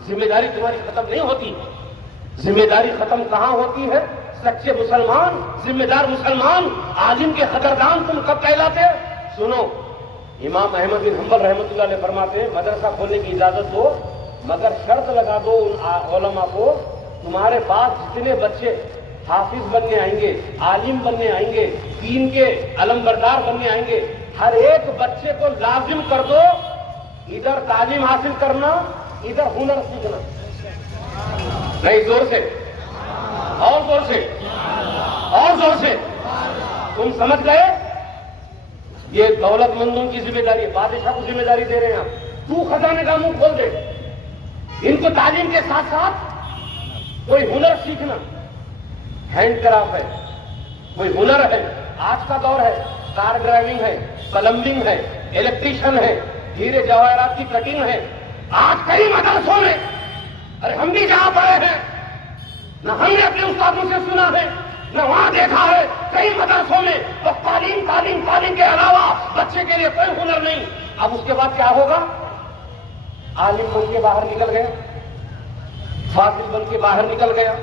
ذمہ داری تمہاری ختم نہیں ہوتی. ذمہ داری ختم کہاں ہوتی ہے؟ سچے مسلمان، ذمہ دار مسلمان، عالم کے قدردان تم کب کہلاتے؟ سنو، امام احمد بن حنبل رحمۃ اللہ علیہ فرماتے ہیں مدرسہ کھولنے کی اجازت دو، مگر شرط لگا دو ان علماء کو، تمہارے پاس جتنے بچے حافظ بننے آئیں گے، عالم بننے آئیں گے، دین کے علمبردار بننے آئیں گے، ہر ایک بچے کو لازم کر دو ادھر تعلیم حاصل کرنا، ادھر ہنر سیکھنا. نہیں، زور سے، اور زور سے، اور زور سے. تم سمجھ گئے؟ یہ دولت مندوں کی ذمہ داری ہے، بادشاہ کو ذمہ داری دے رہے ہیں آپ. تو خزانے کا منہ کھول دے. ان کو تعلیم کے ساتھ ساتھ کوئی ہنر سیکھنا، ہینڈ کرافٹ ہے، کوئی ہنر ہے. آج کا دور ہے، کار ڈرائیونگ ہے، پلمبنگ ہے، الیکٹریشین ہے، ہیرے جواہرات کی کٹنگ ہے. آج کئی مدرسوں میں، ارے ہم بھی جہاں پڑھے ہیں، نہ ہم نے اپنے استادوں سے سنا ہے، نہ وہاں دیکھا ہے، کئی مدرسوں میں بس تعلیم تعلیم تعلیم کے علاوہ بچے کے لیے کوئی ہنر نہیں. اب اس کے بعد کیا ہوگا؟ عالم بن کے باہر نکل گیا، فاضل بن کے باہر نکل گیا،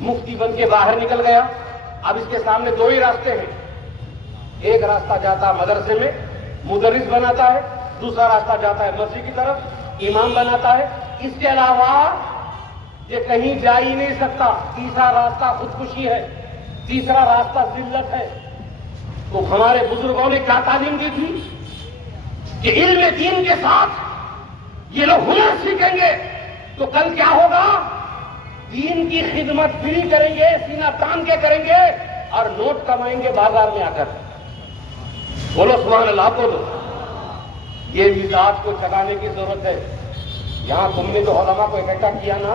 مفتی بن کے باہر نکل گیا. اب اس کے سامنے دو ہی راستے ہیں. ایک راستہ جاتا ہے مدرسے میں، مدرس بناتا ہے. دوسرا راستہ جاتا ہے مسجد کی طرف، امام بناتا ہے. اس کے علاوہ یہ کہیں جا ہی نہیں سکتا. تیسرا راستہ خودکشی ہے، تیسرا راستہ ذلت ہے. تو ہمارے بزرگوں نے کیا تعلیم دی تھی کہ علم دین کے ساتھ یہ لوگ ہنر سیکھیں گے تو کل کیا ہوگا؟ دین کی خدمت فری کریں گے، سینہ تان کے کریں گے، اور نوٹ کمائیں گے بازار میں آ کر. بولو سبحان اللہ، بولو. یہ مزاج کو چلانے کی ضرورت ہے. یہاں تم نے جو علماء کو اکٹھا کیا نا،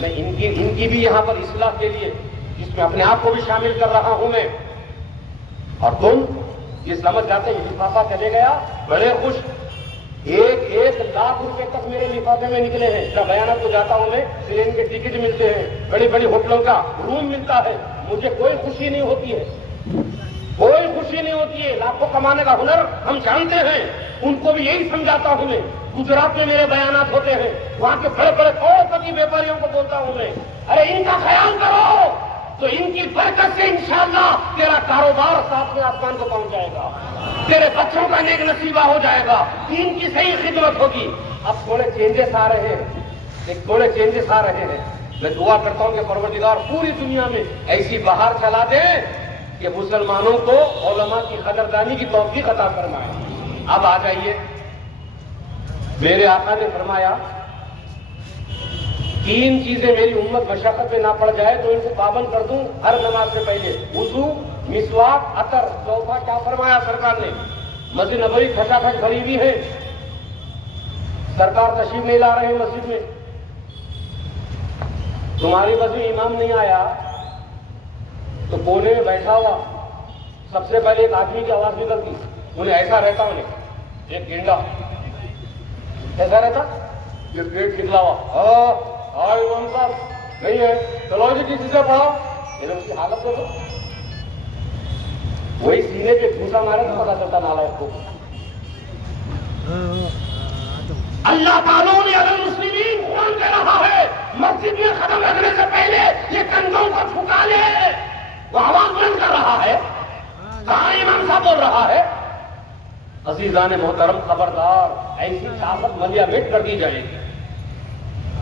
میں ان کی بھی یہاں پر اصلاح کے لیے، جس میں اپنے آپ کو بھی شامل کر رہا ہوں میں. اور تم یہ سمجھ جاتے ہیں لفافہ چلے گیا، بڑے خوش. 1,00,000 روپے تک میرے لفافے میں نکلے ہیں. جب بیانات کو جاتا ہوں میں، پلین کے ٹکٹ ملتے ہیں، بڑی بڑی ہوٹلوں کا روم ملتا ہے. مجھے کوئی خوشی نہیں ہوتی ہے، کوئی خوشی نہیں ہوتی ہے. لاکھوں کمانے کا ہنر ہم جانتے ہیں. ان کو بھی یہی سمجھاتا ہوں میں. گجرات میں میرے بیانات ہوتے ہیں، وہاں کے بڑے بڑے کروڑپتی ویپاریوں کو بولتا ہوں میں، ارے ان کا خیال کرو تو ان کی برکت سے انشاءاللہ تیرا کاروبار ساتویں آسمان کو پہنچ جائے گا، تیرے بچوں کا نیک نصیبہ ہو جائے گا، دین کی صحیح خدمت ہوگی. اب تھوڑے چینجز آ رہے ہیں، تھوڑے چینجز آ رہے ہیں. میں دعا کرتا ہوں کہ پروردگار پوری دنیا میں ایسی بہار چلا دے کہ مسلمانوں کو علماء کی قدردانی کی توفیق عطا فرمائے. اب آ جائیے، میرے آقا نے فرمایا 3 چیزیں میری امت مشقت میں نہ پڑ جائے تو ان کو پابند کر دوں ہر نماز سے پہلے: وضو، مسواک، عطر. چوتھا کیا فرمایا سرکار نے؟ مسجد نبوی کھچا کھچ بھری ہوئی ہے، سرکار تشریف نہیں لا رہے ہیں مسجد میں. تمہاری مسجد میں امام نہیں آیا تو کونے میں بیٹھا ہوا سب سے پہلے ایک آدمی کی آواز نکلتی. انہیں ایسا رہتا، انہیں ایک گینڈا ایسا رہتا، یہ پیٹ نکلا ہوا، امام صاحب نہیں ہے، چلو جی کسی سے پڑھاؤ. اس کی حالت دیکھو، وہی سینے پہ گھوسا مارے تو پتا چلتا نالائق کو. اللہ تعالیٰ نے اگر مسلمین قرآن کہہ رہا ہے مسجد میں قدم رکھنے سے پہلے یہ کندھوں کو جھکا لے، وہ آواز بلند کر رہا ہے، کہاں امام صاحب بول رہا ہے؟ عزیزان محترم، خبردار، ایسی طاقت ملیا میٹ کر دی جائے گی.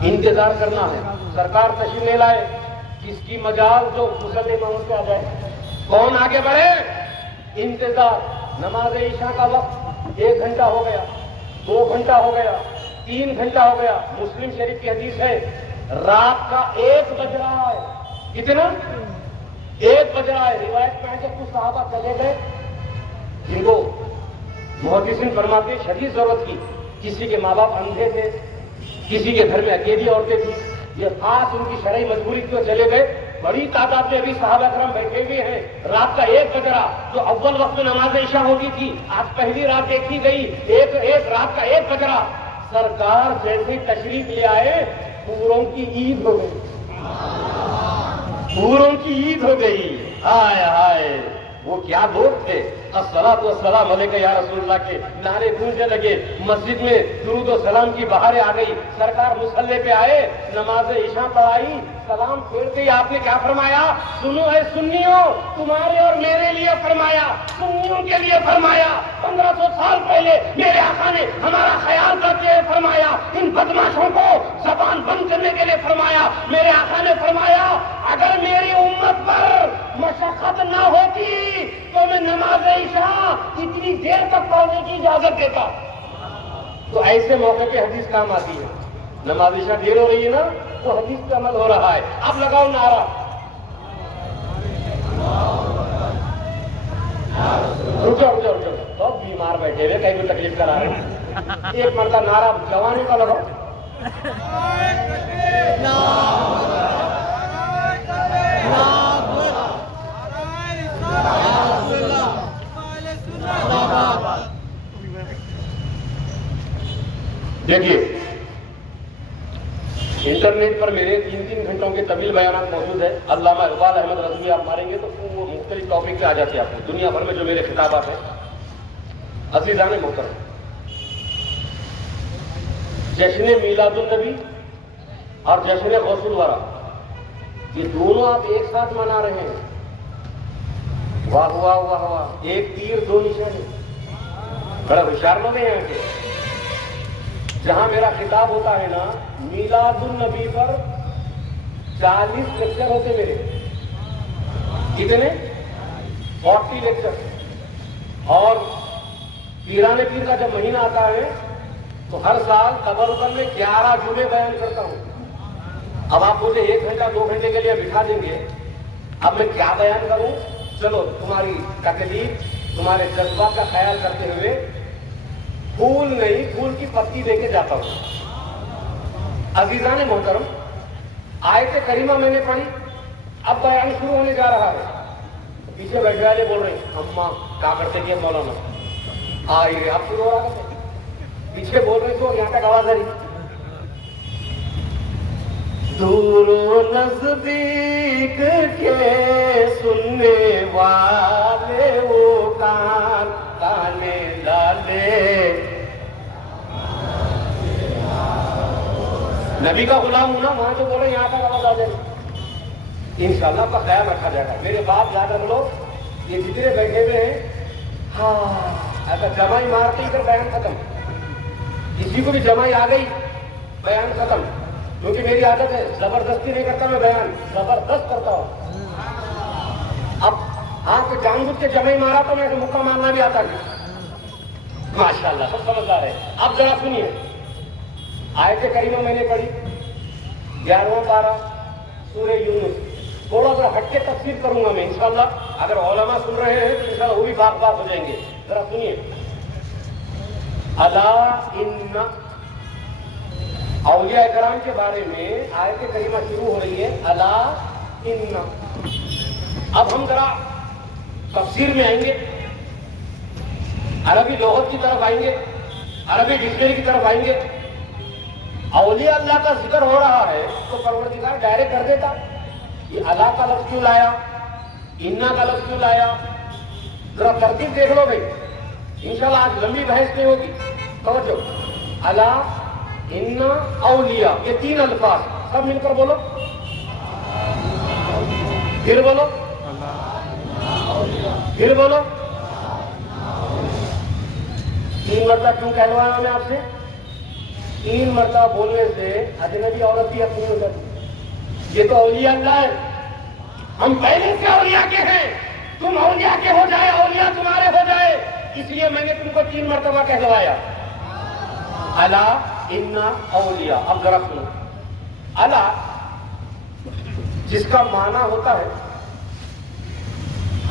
انتظار کرنا ہے. سرکار تشریف لے لائے، کس کی مجال جو مسلح امام پہ آ جائے. کون آگے بڑھے؟ انتظار. نماز عشاء کا وقت 1 گھنٹہ ہو گیا، 2 گھنٹہ ہو گیا، 3 گھنٹہ ہو گیا. مسلم شریف کی حدیث ہے رات کا 1 بج رہا ہے. کتنا؟ 1 بج رہا ہے. روایت میں ہے کہ کچھ صحابہ چلے گئے جن کو محدثین فرماتے ہیں شدید ضرورت کی. کسی کے ماں باپ اندھے تھے، کسی کے گھر میں اکیلی عورتیں تھیں، یہ خاص ان کی شرعی مجبوری کیوں چلے گئے. بڑی تعداد میں ابھی صحابہ کرام بیٹھے ہوئے ہیں. رات کا 1 بج رہا، جو اول وقت میں نماز عشاء ہوتی تھی آج پہلی رات دیکھی گئی. رات کا 1 بج رہا. سرکار جیسے تشریف لے آئے پوروں کی عید ہو گئی، پوروں کی عید ہو گئی. ہائے ہائے، وہ کیا لوگ تھے. الصلاۃ والسلام علیک یا رسول اللہ کے نعرے گونجنے لگے, مسجد میں درود و سلام کی بہاریں آ گئی. سرکار مصلی پہ آئے, نماز عشاء پڑھائی, سلام پھیرتے ہی آپ نے کیا فرمایا؟ سنو اے سنیوں, تمہارے اور میرے لیے فرمایا, سنیوں کے لیے فرمایا. 1500 سال پہلے میرے آقا نے ہمارا خیال کرتے ہوئے فرمایا, ان بدماشوں کو زبان بند کرنے کے لیے فرمایا. میرے آقا نے فرمایا, اگر میری امت پر مشقت نہ ہوتی تو میں نماز عشاء اتنی دیر تک پڑھنے کی اجازت دیتا. تو ایسے موقع پہ حدیث کام آتی ہے. نماز عشاء دیر ہو رہی ہے نا, تو حدیث پہ عمل ہو رہا ہے. اب لگاؤ نعرہ. رکو, بہت بیمار بیٹھے ہوئے, کہیں بھی تکلیف کرا رہے ہیں. ایک مرتبہ نعرہ جوانی کا لگاؤ. دیکھیے, انٹرنیٹ پر میرے 3 گھنٹوں کے طویل بیانات موجود ہیں. علامہ اقبال احمد رضوی آپ ماریں گے تو وہ مختلف ٹاپک پہ آ جاتے ہیں. آپ کو دنیا بھر میں جو میرے خطابات ہیں. عزیزان محترم, جشن میلاد النبی اور جشن غوث الورا, یہ دونوں آپ ایک ساتھ منا رہے ہیں. واہ واہ واہ واہ, ایک تیر دو نشانے. بڑا ہوشیار لوگ ہیں یہاں کے. جہاں میرا خطاب ہوتا ہے نا, میلاد النبی پر 40 لیکچر ہوتے میرے. کتنے؟ 40 لیکچر. اور پیران پیر کا جب مہینہ آتا ہے تو ہر سال تبرکن میں 11 جمعے بیان کرتا ہوں. اب آپ مجھے 1 گھنٹہ 2 گھنٹے کے لیے بٹھا دیں گے, اب میں کیا بیان کروں؟ چلو, تمہاری تکلیف, تمہارے جذبات کا خیال کرتے ہوئے پھول نہیں, پھول کی پتی دے کے جاتا ہوں. عزیزان محترم, آیت کریمہ میں نے پڑھی, اب بیان شروع ہونے جا رہا ہے. پیچھے بیٹھے والے بول رہے ہیں, اماں کیا کرتے تھے مولانا, آئیے اب شروع ہو رہا ہے. پیچھے بول رہے تو یہاں تک آواز آ رہی. دور و نزدیک کے سننے والے وہ کان کانے ڈالے. نبی کا غلام ہوں نا, وہاں تو بول رہے یہاں تک آواز آ جائے. انشاءاللہ آپ کا خیال رکھا جائے گا. میرے باپ دادا لوگ یہ جتنے بیٹھے ہوئے ہیں, ہاں ایسا جمائی مارتے ادھر بیان ختم. کسی کو بھی جمائی آ گئی, بیان ختم. کیونکہ میری عادت ہے, زبردستی نہیں کرتا میں بیان, زبردست کرتا ہوں. اب ہاں کہ جان بوجھ کے جمائی مارا تو میں مکہ مارنا بھی آتا نہیں. ماشاءاللہ سب سمجھدار ہے. اب ذرا سنیے, آیت کریمہ میں نے پڑھی 11واں پارہ سورہ یونس. تھوڑا سا ہٹ کے تفسیر کروں گا میں انشاءاللہ. اگر علماء سن رہے ہیں تو انشاءاللہ وہ بھی باغ ہو جائیں گے. ذرا سنیے, الا ان, اولیاء کرام کے بارے میں آیت کریمہ شروع ہو رہی ہے الا ان. اب ہم ذرا تفسیر میں آئیں گے, عربی لغت کی طرف آئیں گے, عربی ڈکشنری کی طرف آئیں گے. اولیاء اللہ کا ذکر ہو رہا ہے تو پروردگار ڈائریکٹ کر دیتا, یہ اللہ کا لفظ کیوں لایا, انا کا لفظ کیوں لایا؟ ذرا ترتیب دیکھ لو بھائی, انشاءاللہ آج لمبی بحث نہیں ہوگی. توجہ, اللہ, انا, اولیاء, یہ 3 الفاظ سب مل کر بولو. پھر بولو, پھر بولو. 3 مرتبہ کیوں کہلوایا میں آپ سے؟ 3 مرتبہ بولنے سے اجنبی عورت بھی اپنی ہو جاتی. یہ تو اولیاء اللہ ہے, ہم پہلے سے اولیاء کے ہیں, تم اولیاء کے ہو جائے, اولیاء تمہارے ہو جائے, اس لیے میں نے تم کو 3 مرتبہ کہلوایا. الا انا اولیاء. اب ذرا سنو, الا جس کا معنی ہوتا ہے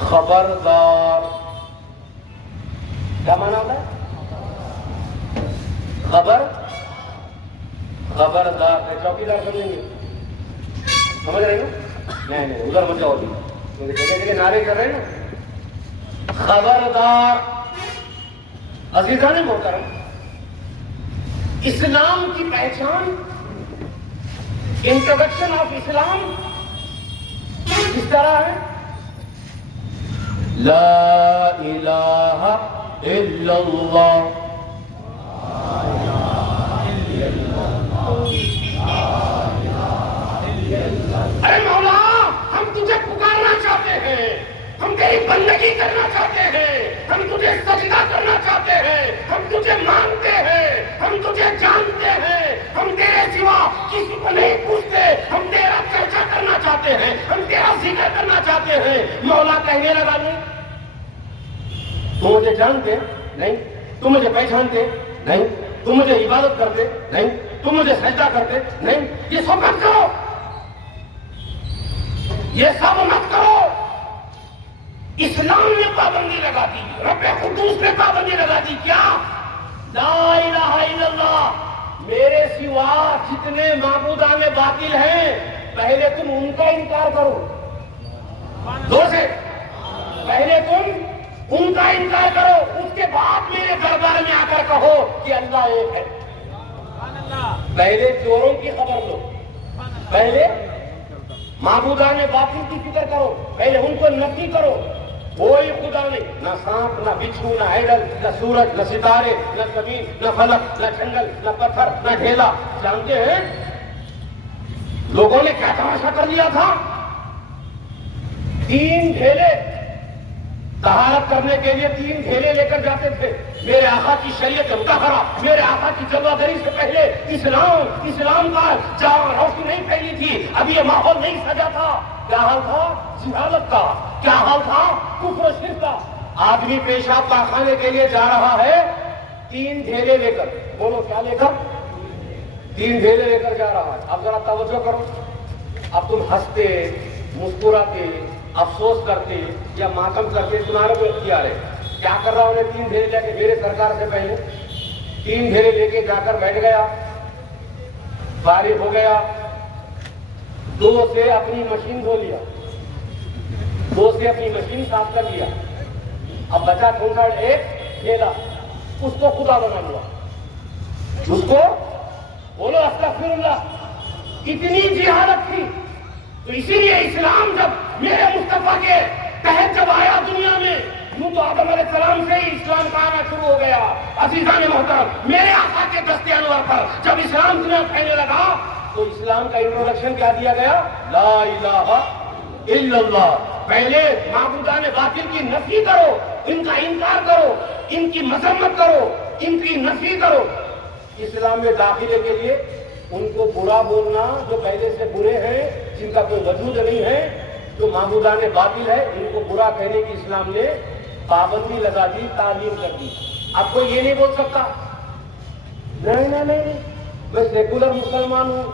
خبردار. کیا معنی ہوتا ہے؟ خبردار. چوکیدار کر لیں گے, سمجھ رہے ہیں؟ نہیں ادھر مت جاؤ, جگہ جگہ نعرے کر رہے ہیں نا. خبردار. عزیزان محترم, اسلام کی پہچان, انٹروڈکشن آف اسلام کس طرح ہے؟ لا الہ الا اللہ. ارے مولا ہم تجھے پکارنا چاہتے ہیں, ہم تیری بندگی کرنا چاہتے ہیں, ہم تجھے سجدہ کرنا چاہتے ہیں, ہم تجھے مانتے ہیں, ہم تجھے جانتے ہیں, ہم تیرے سوا کسی کو نہیں پوچھتے, ہم تیرا چرچا کرنا چاہتے ہیں, ہم تیرا ذکر کرنا چاہتے ہیں. مولا کہنے لگا نہیں, تم مجھے جانتے نہیں, تم مجھے پہچانتے نہیں, تم مجھے عبادت کرتے نہیں, تم مجھے سجدہ کرتے نہیں, یہ سب مت کرو, یہ سب مت کرو. اسلام نے پابندی لگا دی, رب قدوس نے پابندی لگا دی. کیا؟ لا الہ الا اللہ, میرے سوا جتنے معبودان باطل ہیں پہلے تم ان کا انکار کرو. دو سے پہلے تم ان کا انکار کرو, اس کے بعد میرے دربار میں آ کر کہو کہ اللہ ایک ہے. پہلے چوروں کی خبر لو, پہلے معبودان باطل کی فکر کرو, پہلے ان کو نفی کرو. کوئی خدا نہیں, نہ سانپ, نہ بچھو, نہ ایڈل, نہ سورج, نہ ستارے, نہ زمین, نہ فلک, نہ جنگل, نہ پتھر, نہ ڈھیلا. جانتے ہیں لوگوں نے کیا تماشا کر لیا تھا؟ 3 ڈھیلے طہارت کرنے کے لیے 3 ڈھیلے لے کر جاتے تھے. میرے آقا کی شریعت مطہرہ, میرے آقا کی جلوہ گری سے پہلے اسلام کا جہاں روشنی نہیں پھیلی تھی, ابھی یہ ماحول نہیں سجا تھا. کیا حال تھا؟ جہالت کا. کیا حال تھا؟ کفر و شرک کا. آدمی پیشاب پاخانے کے لیے جا رہا ہے 3 ڈھیلے لے کر. بولو کیا لے کر؟ 3 ڈھیلے لے کر جا رہا ہے. اب ذرا توجہ کرو, اب تم ہنستے, مسکراتے, افسوس کرتے یا ماتم کرتے, تمہارے کو اختیار ہے. کیا کر رہا ہوں نے 3 ڈھیلے لے کے, میرے سرکار سے پہلے 3 ڈھیلے لے کے جا کر بیٹھ گیا, فارغ ہو گیا, 2 سے اپنی مشین دھو لیا, 2 سے اپنی مشین صاف کر لیا. اب بچا کون سا؟ ایک ڈھیلا, اس کو خدا بنا لیا. اس کو بولو استغفر اللہ. اتنی جہالت تھی. تو اسی لیے اسلام جب میرے مصطفیٰ کے تحت جب آیا دنیا میں, یوں تو آدم علیہ السلام سے ہی اسلام کا آنا شروع ہو گیا. عزیزان محترم, میرے آقا کے دست انور پر جب اسلام دنیا پھیلنے لگا تو اسلام کا انٹروڈکشن کیا دیا گیا؟ لا الہ الا اللہ. پہلے معبودان باطل کی نفی کرو, ان کا انکار کرو, ان کی مذمت کرو, ان کی نفی کرو. اسلام میں داخلے کے لیے ان کو برا بولنا جو پہلے سے برے ہیں, جن کا کوئی وجود نہیں ہے, جو معبودان باطل ہے, ان کو برا کہنے کی اسلام نے پابندی لگا دی, تعلیم کر دی. اب کوئی یہ نہیں بول سکتا نہیں میں سیکولر مسلمان ہوں,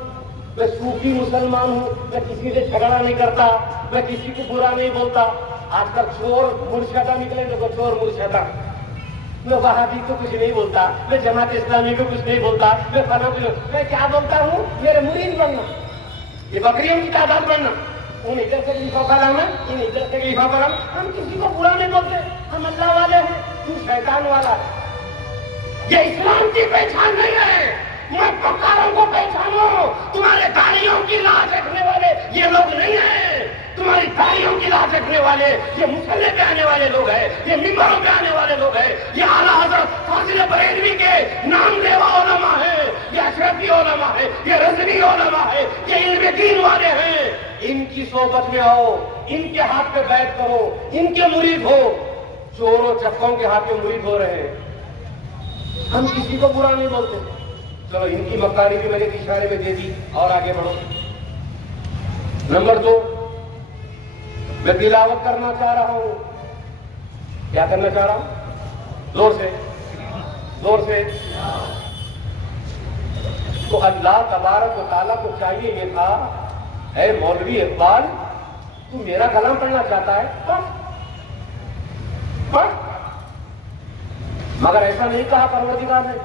میں صوفی مسلمان ہوں, میں کسی سے جھگڑا نہیں کرتا, میں کسی کو برا نہیں بولتا. آج کل چور مرشدہ نکلے, دیکھو چور مرشدہ, میں وہابی کو کچھ نہیں بولتا, میں جماعت اسلامی کو کچھ نہیں بولتا, میں فلاں کو, میں کیا بولتا ہوں؟ میرے مرید بننا, یہ بکریوں کی تعداد بننا, ان ادھر سے لفافہ لانا, ان ادھر سے لفافہ لانا. ہم کسی کو برا نہیں بولتے, ہم اللہ والے ہیں, تو شیطان والا ہے. یہ اسلام کی پہچان نہیں ہے. میں پکاروں کو پہچانو, تمہارے داڑھیوں کی لاج رکھنے والے یہ لوگ نہیں ہیں. تمہاری داڑھیوں کی لاج رکھنے والے یہ مصلے پہ آنے والے لوگ ہیں, یہ ممبروں پہ آنے والے لوگ ہیں, یہ اعلیٰ حضرت فاضل بریلوی کے نام لیوا علماء ہیں, یہ اشرفی علماء ہیں, یہ رضوی علماء ہیں, یہ علم دین والے ہیں. ان کی صحبت میں آؤ, ان کے ہاتھ پہ بیعت کرو, ان کے مرید ہو. چوروں چکوں کے ہاتھ پہ مرید ہو رہے ہیں. ہم کسی کو برا نہیں بولتے. چلو ان کی مکاری بھی میں نے اشارے میں دے دی, اور آگے بڑھو. نمبر 2, میں تلاوت کرنا چاہ رہا ہوں. کیا کرنا چاہ رہا ہوں؟ زور سے. تو اللہ تبارک و تعالیٰ کو چاہیے یہ تھا, اے مولوی اقبال, تو میرا کلام پڑھنا چاہتا ہے, پڑھ. مگر ایسا نہیں کہا پروردگار نے.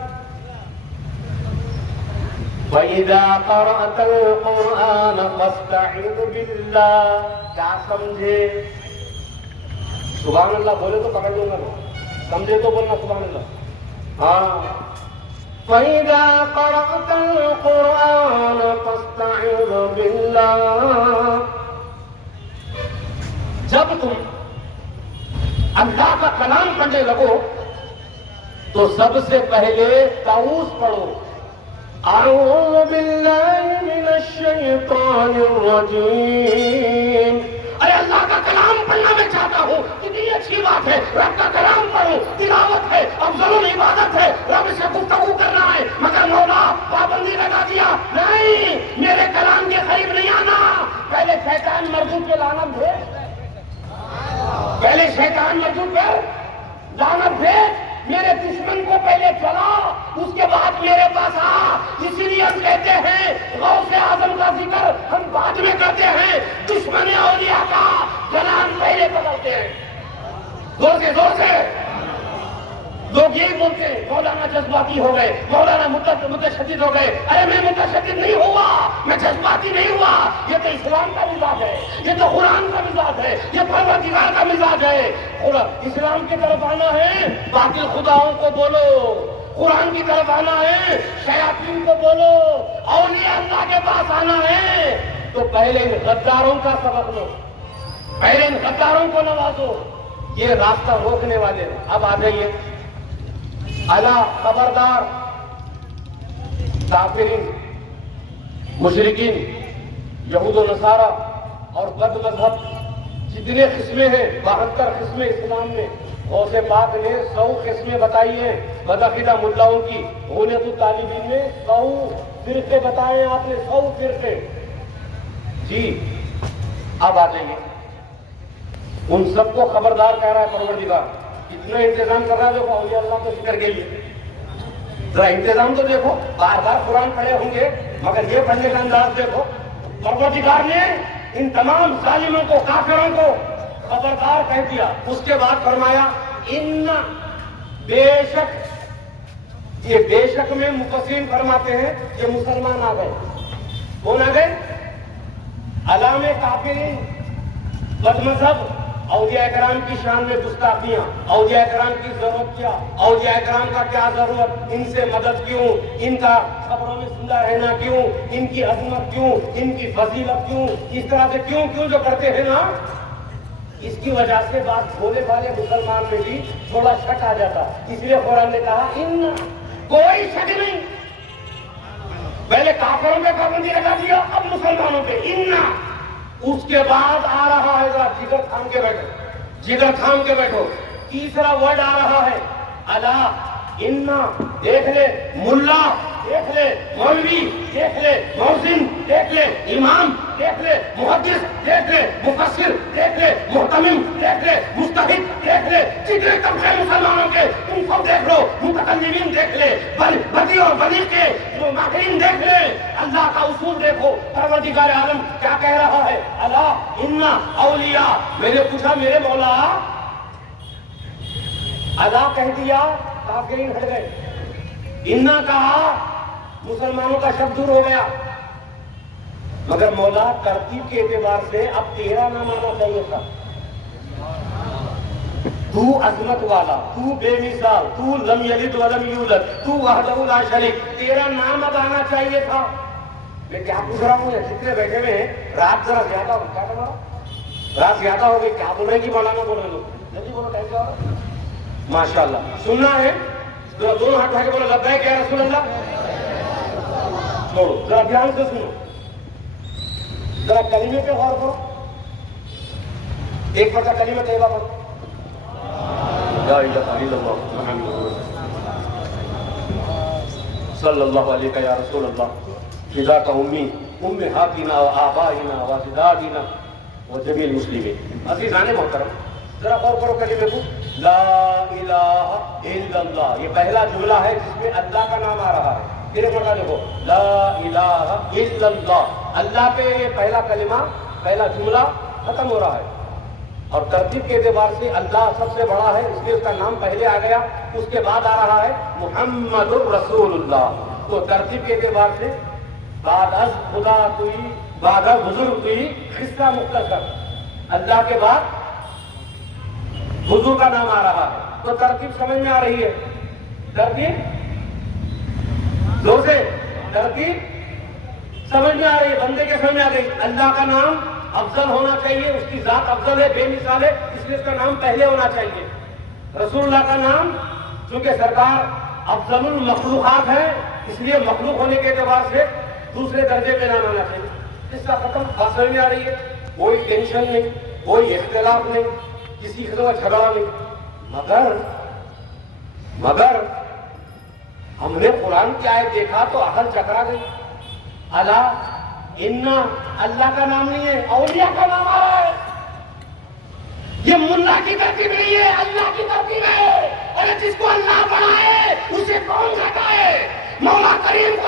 وَإِذَا قَرَأْتَ الْقُرْآنَ فَاسْتَعِذْ بِاللَّهِ. کیا سمجھے؟ سبحان اللہ بولے تو پکڑ لوں گا, سمجھے تو بولنا سبحان اللہ. ہاں. وَإِذَا قَرَأْتَ الْقُرْآنَ فَاسْتَعِذْ بِاللَّهِ. جب تم اللہ کا کلام پڑھنے لگو تو سب سے پہلے طاؤس پڑھو، اعوذ باللہ من الشیطان الرجیم۔ ارے اللہ کا کلام پڑھنا میں چاہتا ہوں، کتنی اچھی بات ہے، رب کا کلام پڑھو، تلاوت ہے، افضل العبادت ہے، رب سے گفتگو کرنا ہے، مگر مولا پابندی لگا دیا، نہیں میرے کلام کے قریب نہیں آنا، پہلے شیطان مردود پہ لعنت بھیج، پہلے شیطان مردود پہ لعنت بھیج، میرے دشمن کو پہلے چلا، اس کے بعد میرے پاس آ۔ اسی لیے ہم کہتے ہیں غوث اعظم کا ذکر ہم بعد میں کرتے ہیں، دشمن اولیاء کا جنان پہلے پکڑتے ہیں۔ زور سے لوگ یہی بولتے ہیں مولانا جذباتی ہو گئے، مولانا متشدد ہو گئے۔ ارے میں متشدد نہیں ہوا، میں جذباتی نہیں ہوا، یہ تو اسلام کا مزاج ہے، یہ تو قرآن کا مزاج ہے، یہ پروردگار کا مزاج ہے۔ اسلام کی طرف آنا ہے باطل خداؤں کو بولو، قرآن کی طرف آنا ہے شیاطین کو بولو، اولیاء اللہ کے پاس آنا ہے تو پہلے ان غداروں کا سبق لو، پہلے ان غداروں کو نوازو، یہ راستہ روکنے والے ہیں۔ اب آ جائیے، الا خبردار کافرین، مشرکین، یہود و نصارہ اور بد مذہب جتنے قسمیں ہیں، 72 قسمیں اسلام میں، غوث پاک نے 100 قسمیں بتائی ہیں، بدعقیدہ ملاؤں کی غنیت الطالبین نے 100 فرقے بتائے ہیں، آپ نے 100 فرقے۔ جی اب آ جائیے، ان سب کو خبردار کہہ رہا ہے پروردگار، اتنا انتظام کر رہا ہے، دیکھو اولیاء اللہ کو ذکر کے لیے ذرا انتظام تو دیکھو، بار بار قرآن پڑھے ہوں گے مگر یہ پڑھنے کا انداز دیکھو۔ پروردگار نے ان تمام ظالموں کو، کافروں کو خبردار کہہ دیا، اس کے بعد فرمایا ان بے شک، یہ بے شک میں مفسرین فرماتے ہیں یہ مسلمان آ گئے، کون آ گئے؟ علام کافرین، بد مذہب، اولیاء کرام کی شان میں گستاخیاں، اولیاء کرام کی ضرورت کیا، اولیاء کرام کا کیا ضرورت، ان سے مدد کیوں، ان کا قبروں میں زندہ رہنا کیوں، ان کی عظمت کیوں، ان کی فضیلت کیوں، اس طرح سے کیوں جو کرتے ہیں نا، اس کی وجہ سے بات بھولے بھالے مسلمان میں بھی تھوڑا شک آ جاتا، اس لیے قرآن نے کہا ان کوئی شک نہیں، پہلے کافروں پہ پابندی لگا دیا، اب مسلمانوں پہ ان، اس کے بعد آ رہا ہے، جگر تھام کے بیٹھو، جگر تھام کے بیٹھو، تیسرا ورڈ آ رہا ہے الا ان، دیکھ لے ملا، دیکھ لے مولوی، دیکھ لے محسن، دیکھ لے امام، دیکھ لے محدث، دیکھ لے مفسر، دیکھ لے محتمم، دیکھ لے مجتہد، دیکھ لے جتنے طبقے مسلمانوں کے تم سب دیکھ لو، متکلمین دیکھ لے، بدی اور بلی کے ماہرین دیکھ لے، اللہ کا اصول دیکھو، پروردگار عالم کیا کہہ رہا ہے الا ان اولیاء، میں نے پوچھا میرے مولا، الا کہہ دیا کافرین ہٹ گئے، انا کہا مسلمانوں کا شب دور ہو گیا، مگر مولا ترتیب کے اعتبار سے اب تیرا نام آنا چاہیے تھا، تو عظمت والا، تو بے مثال، تو لم یلد ولم یولد، تو وحدہ لا شریک، تیرا نام اب آنا چاہیے تھا۔ میں کیا پوچھ رہا ہوں، جتنے بیٹھے ہوئے ہیں رات ذرا زیادہ ہو، کیا کرنا رات زیادہ ہو گئی، کیا بول رہے ہیں کہ مولانا بول رہے لوگ، جلدی بولو ٹائم کیا ہو رہا ہے؟ ماشاءاللہ سننا ہے، دونوں ہاتھ اٹھا کے بولو لبیک یا رسول اللہ، چھوڑو ذرا دھیان سے سنو، ذرا کلمے پہ غور کرو، ایک مرتبہ کلمہ طیبہ پڑھو، لا الہ الا اللہ محمد رسول اللہ صلی اللہ علیہ یا رسول اللہ، فداک امی امہاتنا و آبائنا و اجدادنا و جمیع المسلمین۔ عزیزان محترم ذرا غور کرو کلمے کو، لا الہ الا اللہ، یہ پہلا جملہ ہے جس میں اللہ کا نام آ رہا ہے، پھر ایک مرتبہ دیکھو لا الہ الا اللہ، اللہ پہ یہ پہلا کلمہ، پہلا جملہ ختم ہو رہا ہے، اور ترتیب کے اعتبار سے اللہ سب سے بڑا ہے، اس لیے اس کا نام پہلے آ گیا، اس کے بعد آ رہا ہے محمد الرسول اللہ، تو ترتیب کے اعتبار سے بعد از خدا کوئی، بعد از بزرگ کوئی، قصہ مختصر، اللہ کے بعد حضور کا نام آ رہا ہے، تو ترتیب سمجھ میں آ رہی ہے، ترتیب زور سے، ترتیب سمجھ میں آ رہی ہے، بندے کے سمجھ میں آ گئی، اللہ کا نام افضل ہونا چاہیے، اس کی ذات افضل ہے، بے مثال ہے، اس لیے اس کا نام پہلے ہونا چاہیے، رسول اللہ کا نام چونکہ سرکار افضل المخلوقات ہے، اس لیے مخلوق ہونے کے اعتبار سے دوسرے درجے پہ نام آنا چاہیے۔ اس کا ختم بات سمجھ میں آ رہی ہے؟ کوئی ٹینشن نہیں، کوئی اختلاف نہیں، کسی قسم کا جھگڑا نہیں۔ مگر ہم نے قرآن کی آیت دیکھا تو عقل چکرا گئی۔ اللہ کا نام نہیں ہے، اولیاء کا نام آ رہا ہے۔ یہ ملا کی ترتیب نہیں ہے، اللہ کی ترتیب ہے۔ اور جس کو اللہ بنائے اسے کون ہٹائے؟ مولا کریم کو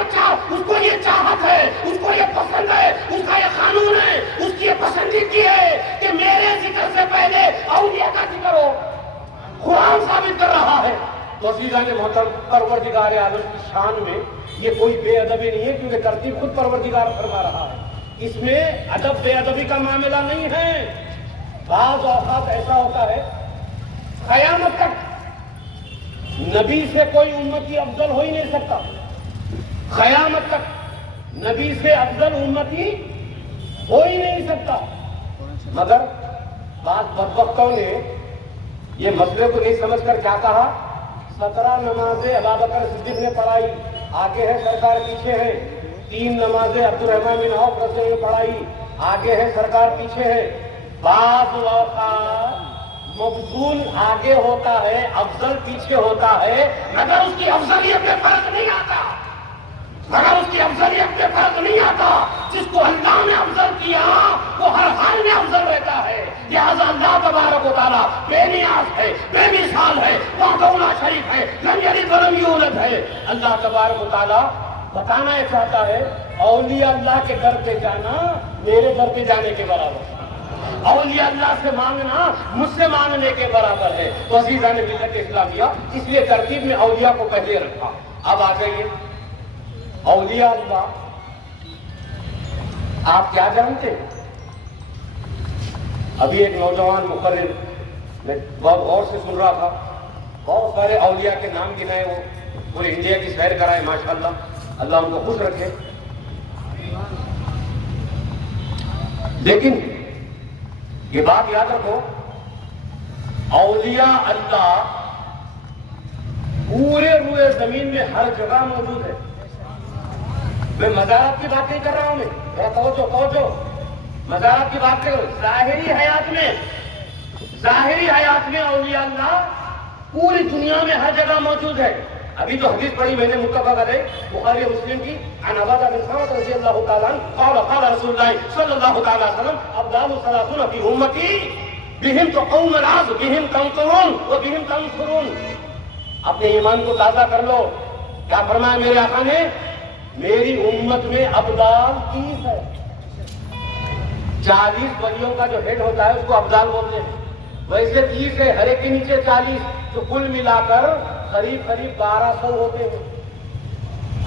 اس کو یہ چاہت ہے، اس کو یہ پسند ہے، اس کا یہ قانون ہے، اس کی یہ پسندیدگی ہے کہ میرے ذکر سے پہلے اولیاء کا ذکر ہو۔ قرآن ثابت کر رہا ہے۔ تو عزیزان محترم، پروردگار عالم کی شان میں یہ کوئی بے ادبی نہیں ہے، کیونکہ ترتیب خود پروردگار فرما رہا ہے۔ اس میں ادب بے ادبی کا معاملہ نہیں ہے۔ بعض اوقات ایسا ہوتا ہے قیامت تک نبی سے کوئی امتی افضل ہو ہی نہیں سکتا، قیامت تک نبی سے افضل امتی ہو ہی نہیں سکتا۔ مگر بعض بدبختوں نے یہ مسئلے کو نہیں سمجھ کر کیا کہا، 17 نمازیں ابوبکر صدیق نے پڑھائی، آگے ہے سرکار پیچھے ہے۔ 3 نمازیں عبدالرحمن بن عوف رضی اللہ عنہ نے پڑھائی، آگے ہے سرکار پیچھے ہے۔ بعض اوقات مفضول آگے ہوتا ہے، افضل پیچھے ہوتا ہے، مگر اس کی افضلیت میں فرق نہیں آتا، جس کو اللہ نے افضل کیا وہ ہر حال میں افضل رہتا ہے۔ لہذا اللہ تبارک و تعالیٰ بے نیاز ہے، بے مثال ہے، وحدہ لا شریک ہے، لم یلد ولم یولد ہے۔ اللہ تبارک و تعالیٰ بتانا یہ چاہتا ہے اولیاء اللہ کے در پہ جانا میرے در پہ جانے کے برابر ہے، اولیاء اللہ سے مانگنا مجھ سے مانگنے کے برابر ہے۔ تو عزیزان ملت اسلامیہ، اس لیے ترتیب میں اولیاء کو پہلے رکھا۔ اب آ جائیے اولیاء اللہ، آپ کیا جانتے ہیں؟ ابھی ایک نوجوان مقرر میں بہت غور سے سن رہا تھا، بہت سارے اولیاء کے نام گنائے، وہ پورے انڈیا کی سیر کرائے، ماشاءاللہ، اللہ ان کو خوش رکھے۔ لیکن یہ بات یاد رکھو، اولیاء اللہ پورے روئے زمین میں ہر جگہ موجود ہے۔ میں مزارات کی بات نہیں کر رہا ہوں، میں توجہ مزارات کی بات کرو۔ ظاہری حیات میں اولیاء اللہ پوری دنیا میں ہر جگہ موجود ہے۔ ابھی جو حدیث پڑھی میں نے متفق علیہ بخاری مسلم کی، عن عبادہ بن صامت رضی اللہ تعالیٰ عنہ قال رسول اللہ صلی اللہ تعالیٰ علیہ وسلم افضل ثلاثون فی امتی بہم تقوم الارض بہم تنصرون وبہم تنصرون۔ اپنے ایمان کو تازہ کر لو، کیا فرمایا میرے آقا نے؟ میری امت میں ابدال 30 ہے۔ 40 ولیوں کا جو ہیڈ ہوتا ہے اس کو ابدال بولتے ہیں، ویسے 30 ہے، ہر ایک کے نیچے 40، تو کل ملا کر قریب 1200 ہوتے ہیں۔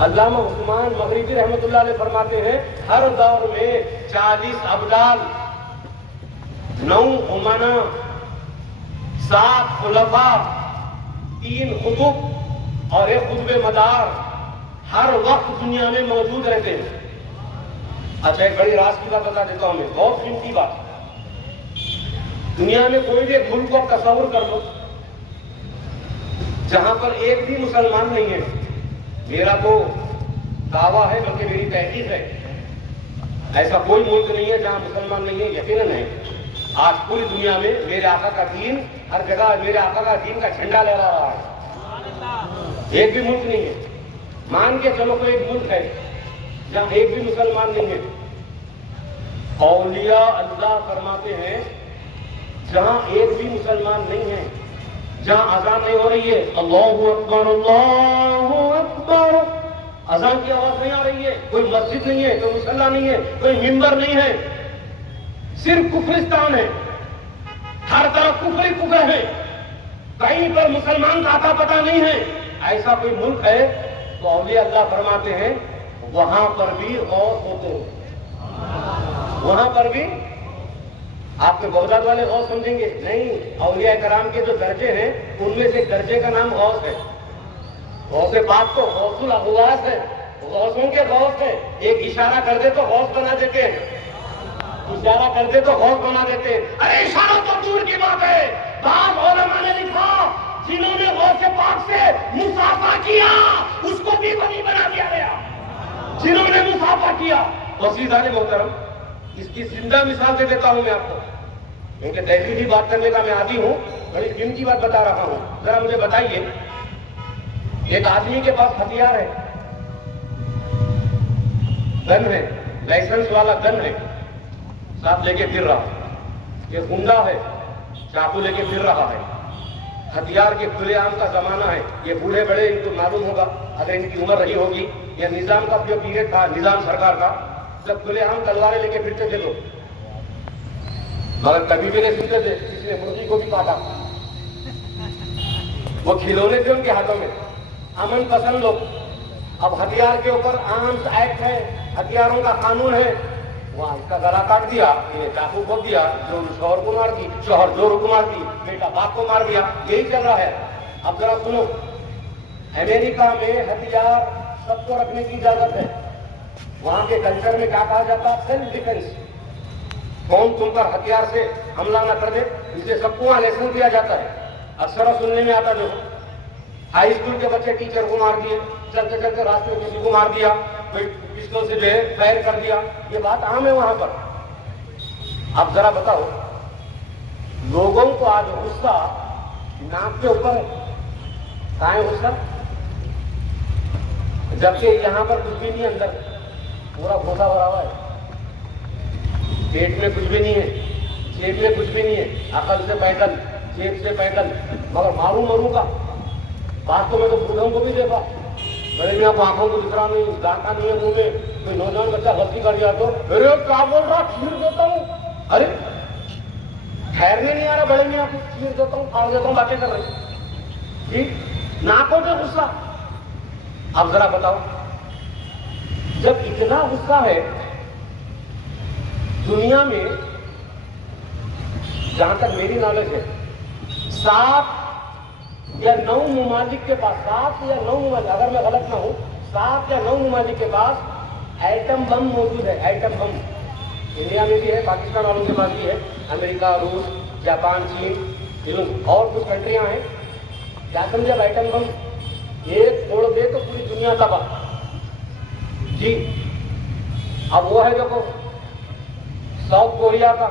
علامہ عثمان مغربی رحمۃ اللہ علیہ فرماتے ہیں ہر دور میں 40 ابدال، 9 امنا، 7 خلفاء، 3 قطب اور 1 قطب مدار ہر وقت دنیا میں موجود رہتے ہیں۔ اچھا، ایک بڑی راز کی بات بتا دیتا ہوں میں، بہت قیمتی بات۔ دنیا میں کوئی بھی ایک ملک کو تصور کر لو جہاں پر ایک بھی مسلمان نہیں ہے۔ میرا تو دعویٰ ہے، بلکہ میری تحقیق ہے، ایسا کوئی ملک نہیں ہے جہاں مسلمان نہیں ہے، یقیناً ہے۔ آج پوری دنیا میں میرے آقا کا دین ہر جگہ، میرے آقا کا دین کا جھنڈا لہرا رہا ہے۔ ایک بھی ملک نہیں ہے، مان کے چلو کوئی ایک ملک ہے جہاں ایک بھی مسلمان نہیں ہے۔ اولیاء اللہ فرماتے ہیں جہاں ایک بھی مسلمان نہیں ہے، جہاں اذان نہیں ہو رہی ہے، اللہ اکبر اللہ اکبر، اذان کی آواز نہیں آ رہی ہے، کوئی مسجد نہیں ہے، کوئی مصلی نہیں ہے، کوئی ممبر نہیں ہے، صرف کفرستان ہے، ہر طرف کفر ہی کفر ہے، کہیں پر مسلمان کا اتا پتہ نہیں ہے، ایسا کوئی ملک ہے تو اولیاء اللہ فرماتے ہیں وہاں پر بھی غوث ہوتے ہیں، وہاں پر بھی۔ آپ کے بغداد والے غوث سمجھیں گے نہیں، اولیاء کرام کے جو درجے ہیں ان میں سے ایک درجے کا نام غوث ہے۔ غوث پاک تو غوث الاغواث ہے، غوثوں کے غوث ہے، ایک اشارہ کر دے تو غوث بنا دیتے ہیں، اشارہ کر دے تو غوث بنا دیتے ہیں۔ ارے اشارہ تو دور کی بات ہے، بعض علماء نے لکھا جنہوں نے غوث پاک سے مصافحہ کیا اس کو بھی ولی بنا دیا گیا، جنہوں نے مصافحہ کیا۔ عزیزان محترم، اس کی زندہ مثال دے دیتا ہوں میں آپ کو، کیونکہ تحریری بات کرنے کا میں عادی ہوں، بڑی قیمتی بات بتا رہا ہوں۔ ذرا مجھے بتائیے، ایک آدمی کے پاس ہتھیار ہے، گن ہے، لائسنس والا گن ہے، ساتھ لے کے پھر رہا، یہ گنڈا ہے، چاقو لے کے پھر رہا ہے، ہتھیار کے کھلے عام کا زمانہ ہے، یہ بوڑھے بڑے ان کو معلوم ہوگا اگر ان کی عمر رہی ہوگی، یا نظام کا جو پیریڈ تھا، نظام سرکار کا، جب کھلے عام تلواریں لے کے پھرتے تھے لوگ، مگر کبھی بھی نہیں سنتے تھے کسی نے مرغی کو بھی کاٹا، وہ کھلونے تھے ان کے ہاتھوں میں، امن پسند لوگ۔ اب ہتھیار کے اوپر آرمز ایکٹ ہے، ہتھیاروں کا قانون ہے، وہاں اس کا گلا کاٹ دیا، یہ چاقو کھود دیا، جو شوہر کو مار دی، شوہر جوہر کو مار دی، بیٹا باپ کو مار دیا، یہی چل رہا ہے۔ اب ذرا سنو، امریکہ میں ہتھیار سب کو رکھنے کی اجازت ہے، وہاں کے کلچر میں کیا کہا جاتا ہے؟ سیلف ڈیفینس، کون تم پر ہتھیار سے حملہ نہ کر دے، اس لیے سب کو وہاں لائسنس دیا جاتا ہے۔ اکثر سننے میں آتا جو ہائی اسکول کے بچے ٹیچر کو مار دیے، چلتے چلتے راستے میں کسی کو مار دیا، کوئی پستول سے جو ہے فائر کر دیا، یہ بات عام ہے وہاں پر۔ اب ذرا بتاؤ، لوگوں کو آج غصہ ناک کے اوپر ہے، کہاں ہے غصہ؟ جبکہ یہاں پر کچھ بھی نہیں، اندر پورا گھوسا بھرا ہوا ہے، پیٹ میں کچھ بھی نہیں ہے، جیب میں کچھ بھی نہیں ہے، عقل سے پیدل، جیب سے پیدل، مگر ماروں کا بات تو میں تو بوڑھوں کو بھی دیکھا، بڑے میاں کو آنکھوں کو دکھ رہا نہیں، دانتا نہیں ہے منہ میں، کوئی نوجوان بچہ غلطی کر دیا تو ارے کیا بول رہا، چیر دیتا ہوں، ارے ٹھہرنے نہیں آ رہا، بڑے میاں کو چیر دیتا ہوں، پھاڑ دیتا ہوں، باتیں کر رہے جی، ناکوں سے غصہ۔ اب ذرا بتاؤ، جب اتنا غصہ ہے دنیا میں، جہاں تک میری نالج ہے 7 یا 9 ممالک کے پاس، 7 یا 9 ممالک، اگر میں غلط نہ ہوں 7 یا 9 ممالک کے پاس ایٹم بم موجود ہے، ایٹم بم انڈیا میں بھی ہے، پاکستان والوں کے پاس بھی ہے، امریکہ، روس، جاپان، چین اور کچھ کنٹریاں ہیں۔ کیا سمجھے؟ ایٹم بم ایک توڑ دے تو پوری دنیا تباہ جی۔ اب وہ ہے دیکھو ساؤتھ کوریا کا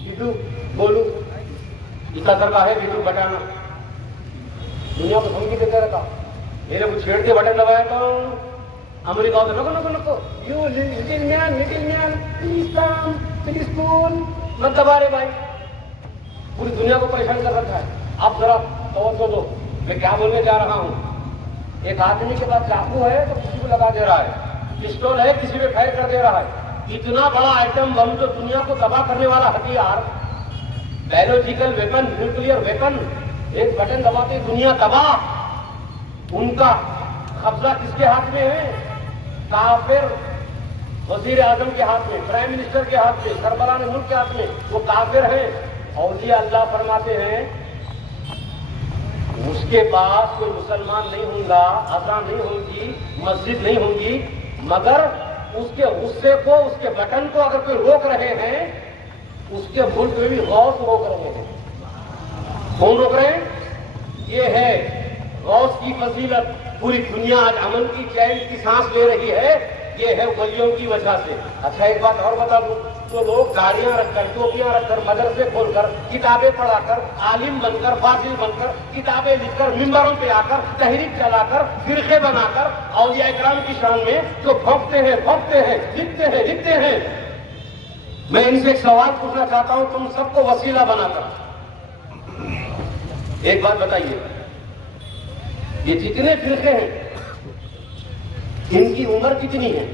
ویڈو گولو، اکثر کا ہے ویڈو بٹانا، دنیا کو دھمکی دیتا رہتا، میرے کو چھیڑ کے بٹن دبایا تو امریکہ سے نکو you little man please come please cool, مت دبا رہے بھائی، پوری دنیا کو پریشان کر رکھا ہے۔ اب ذرا توجہ دو، میں کیا بولنے جا رہا ہوں۔ ایک آدمی کے پاس چاقو ہے تو کسی کو لگا دے رہا ہے، پسٹول ہے کسی پہ فائر کر دے رہا ہے، اتنا بڑا آئٹم بم جو دنیا کو تباہ کرنے والا ہتھیار، بایولوجیکل ویپن، نیوکلیئر ویپن، ایک بٹن دباتے دنیا تباہ۔ ان کا قبضہ کس کے ہاتھ میں ہے؟ کافر وزیر اعظم کے ہاتھ میں، پرائم منسٹر کے ہاتھ میں، سربراہ ملک کے ہاتھ میں، وہ کافر ہیں۔ اولیاء اللہ فرماتے ہیں اس کے پاس کوئی مسلمان نہیں ہوں گا، اذان نہیں ہوگی، مسجد نہیں ہوگی، مگر اس کے غصے کو، اس کے بٹن کو اگر کوئی روک رہے ہیں، اس کے ملک میں بھی غوث روک رہے ہیں۔ کون روک رہے ہیں؟ یہ ہے غوث کی فضیلت، پوری دنیا آج امن کی چین کی سانس لے رہی ہے، یہ ہے ولیوں کی وجہ سے۔ اچھا ایک بات اور بتا دوں، تو لوگ گاڑیاں رکھ کر، ٹوپیاں رکھ کر، مدرسے کھول کر، کتابیں پڑھا کر، عالم بن کر، فاضل بن کر، کتابیں لکھ کر، ممبروں پہ آ کر، تحریک چلا کر، فرقے بنا کر، اولیاء اکرام کی شان میں جو بھونکتے ہیں، لکھتے ہیں، میں ان سے ایک سوال پوچھنا چاہتا ہوں، تم سب کو وسیلہ بنا کر ایک بات بتائیے، یہ جتنے فرقے ہیں ان کی عمر کتنی ہے؟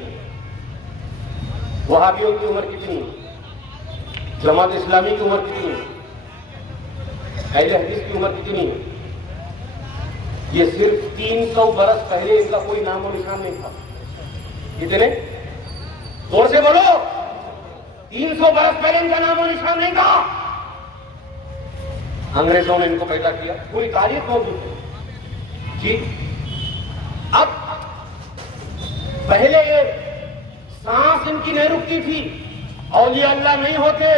وہابیوں کی عمر کتنی ہے؟ جماعت اسلامی کی عمر کتنی ہے؟ اہل حدیث کی عمر کتنی ہے؟ یہ صرف 300 برس پہلے ان کا کوئی نام و نشان نہیں تھا۔ کتنے؟ زور سے بولو، 300 برس پہلے ان کا نام و نشان نہیں تھا۔ انگریزوں نے ان کو پیدا کیا، پوری تاریخ موجود ہے جی۔ اب پہلے سانس ان کی نہیں رکتی تھی، اولیاء اللہ نہیں ہوتے،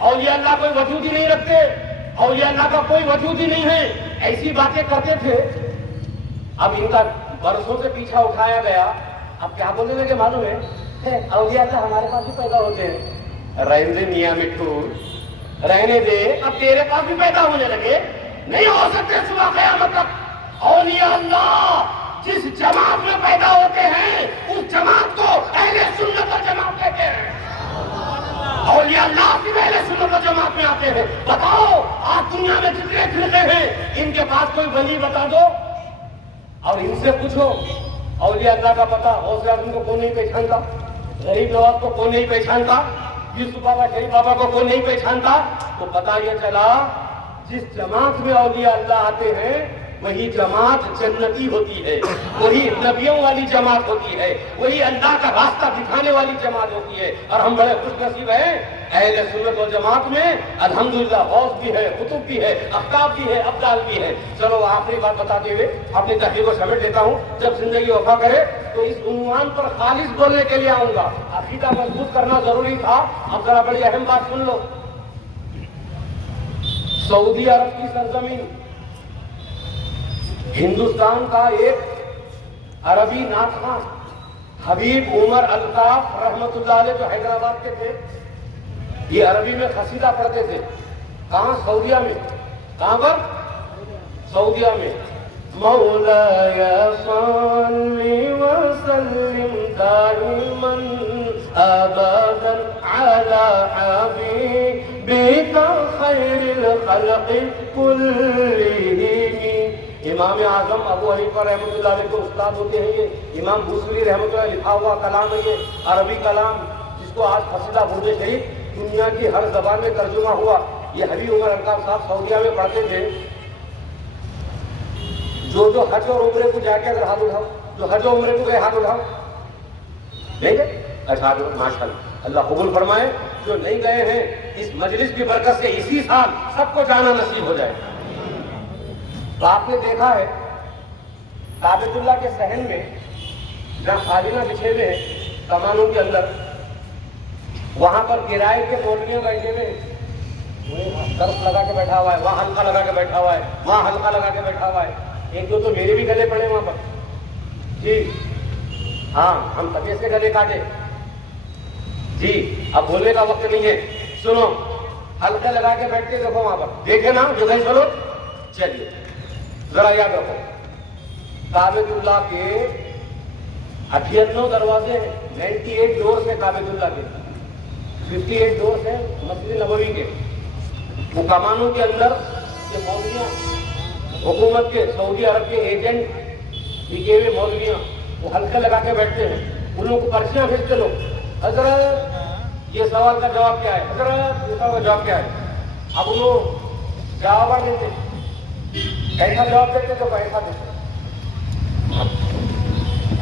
اولیاء اللہ کوئی وجود ہی نہیں رکھتے، اولیاء اللہ کا کوئی وجود ہی نہیں ہے، ایسی باتیں کرتے تھے۔ اب ان کا برسوں سے پیچھا اٹھایا گیا، اب کیا بولنے لگے معلوم ہے؟ اولیاء اللہ ہمارے پاس بھی پیدا ہوتے ہیں۔ رہنے دے میاں مٹھو، رہنے دے، اب تیرے پاس بھی پیدا ہونے لگے، نہیں ہو سکتے صبح قیامت تک۔ اولیاء اللہ جس جماعت میں پیدا ہوتے ہیں اس جماعت کو اہل سنت و جماعت کہتے ہیں۔ اولیاء اللہ کی اہل سنت و جماعت میں آتے ہیں۔ بتاؤ آج دنیا میں جتنے فرقے ہیں ان کے پاس کوئی ولی بتا دو اور ان سے پوچھو اولیاء اللہ کا پتہ غوث اعظم کو کون نہیں پہچانتا، غریب نواز کو کون نہیں پہچانتا، یوسف بابا شریف بابا کو کون نہیں پہچانتا؟ تو پتہ یہ چلا جس جماعت میں اولیاء اللہ آتے ہیں وہی جماعت جنتی ہوتی ہے، وہی نبیوں والی جماعت ہوتی ہے، وہی اللہ کا راستہ دکھانے والی جماعت ہوتی ہے۔ اور ہم بڑے خوش نصیب ہیں اہل سنت و جماعت میں الحمدللہ غوث بھی ہے، قطب بھی ہے، اقطاب بھی ہے، ابدال بھی ہے۔ چلو آخری بات بتاتے ہوئے اپنی تحریر کو سمیٹ دیتا ہوں، جب زندگی وفا کرے تو اس عنوان پر خالص بولنے کے لیے آؤں گا۔ عقیدہ مضبوط کرنا ضروری تھا، اب ذرا بڑی اہم بات سن لو۔ سعودی عرب کی سرزمین، ہندوستان کا ایک عربی ناخواں حبیب عمر الطاف رحمت اللہ علیہ جو حیدرآباد کے تھے، یہ عربی میں قصیدہ پڑھتے تھے۔ کہاں؟ سعودیہ میں۔ کہاں پر؟ سعودیہ میں۔ مولاي صل وسلم دائما ابدا على حبيبك خير الخلق كلهم۔ امام اعظم ابو حنیفہ رحمۃ اللہ علیہ کے استاد ہوتے ہیں یہ، امام بوصیری رحمۃ اللہ لکھا ہوا کلام ہے یہ عربی کلام، جس کو آج قصیدہ برد شریف دنیا کی ہر زبان میں ترجمہ ہوا۔ یہ حبیب عمر الطاف صاحب سعودیہ میں پڑھتے تھے۔ جو حج اور عمرے کو جا کے اگر ہاتھ اٹھاؤ، جو حج اور عمرے کو گئے ہاتھ اٹھاؤ، نہیں گئے؟ اچھا ماشاء اللہ، اللہ قبول فرمائے۔ جو نہیں گئے ہیں اس مجلس کی برکت سے اسی سال سب کو جانا نصیب ہو جائے۔ تو آپ نے دیکھا ہے کعبۃ اللہ کے صحن میں جہاں قالینہ بچھے ہوئے ہیں کمانوں کے اندر، وہاں پر کرائے کے مولویاں بیٹھے ہوئے ہیں، درس لگا کے بیٹھا ہوا ہے، وہاں حلقہ لگا کے بیٹھا ہوا ہے، وہاں حلقہ لگا کے بیٹھا ہوا ہے۔ ایک دو تو میرے بھی گلے پڑے وہاں پر، جی ہاں، ہم طبیعت سے گلے کاٹے جی۔ اب بولنے کا وقت نہیں ہے، سنو، حلقے لگا کے بیٹھ کے دیکھو وہاں پر، دیکھے نا جو گئے چلو۔ چلیے ذرا یاد رکھو کعبۃ اللہ کے 98 دروازے ہیں، 98 ڈورز ہیں کعبۃ اللہ کے، 58 ڈورز ہیں مسجد نبوی کے۔ وہ کمانوں کے اندر یہ مولویاں، حکومت کے سعودی عرب کے ایجنٹ لکھے ہوئے مولویاں، وہ حلقے لگا کے بیٹھتے ہیں، ان لوگوں کو پرچیاں بھیجتے لوگ، حضرت یہ سوال کا جواب کیا ہے، حضرت یہ سوال کا جواب کیا ہے۔ اب ان لوگ جواب دیتے، ایسا جواب دیتے تو پیسہ دیتے،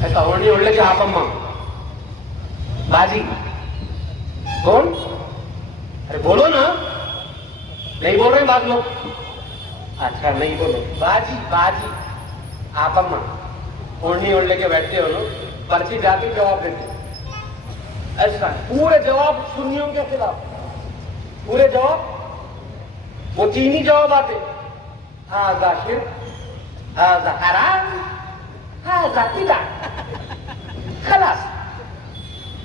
ایسا ہونے اڑنے کے آپ اماں باجی کون؟ ارے بولو نا، نہیں بول رہے بعض لوگ، اچھا نہیں بولو، باجی باجی آپ اماں اوڑھنی اوڑھ لے کے بیٹھتے ہو لوگ، پرچی جاتی جواب دیتے، ایسا پورے جواب سنیوں کے خلاف، پورے جواب وہ چینی جواب آتے، هذا شرك هذا حرام هذا بدعة، خلاص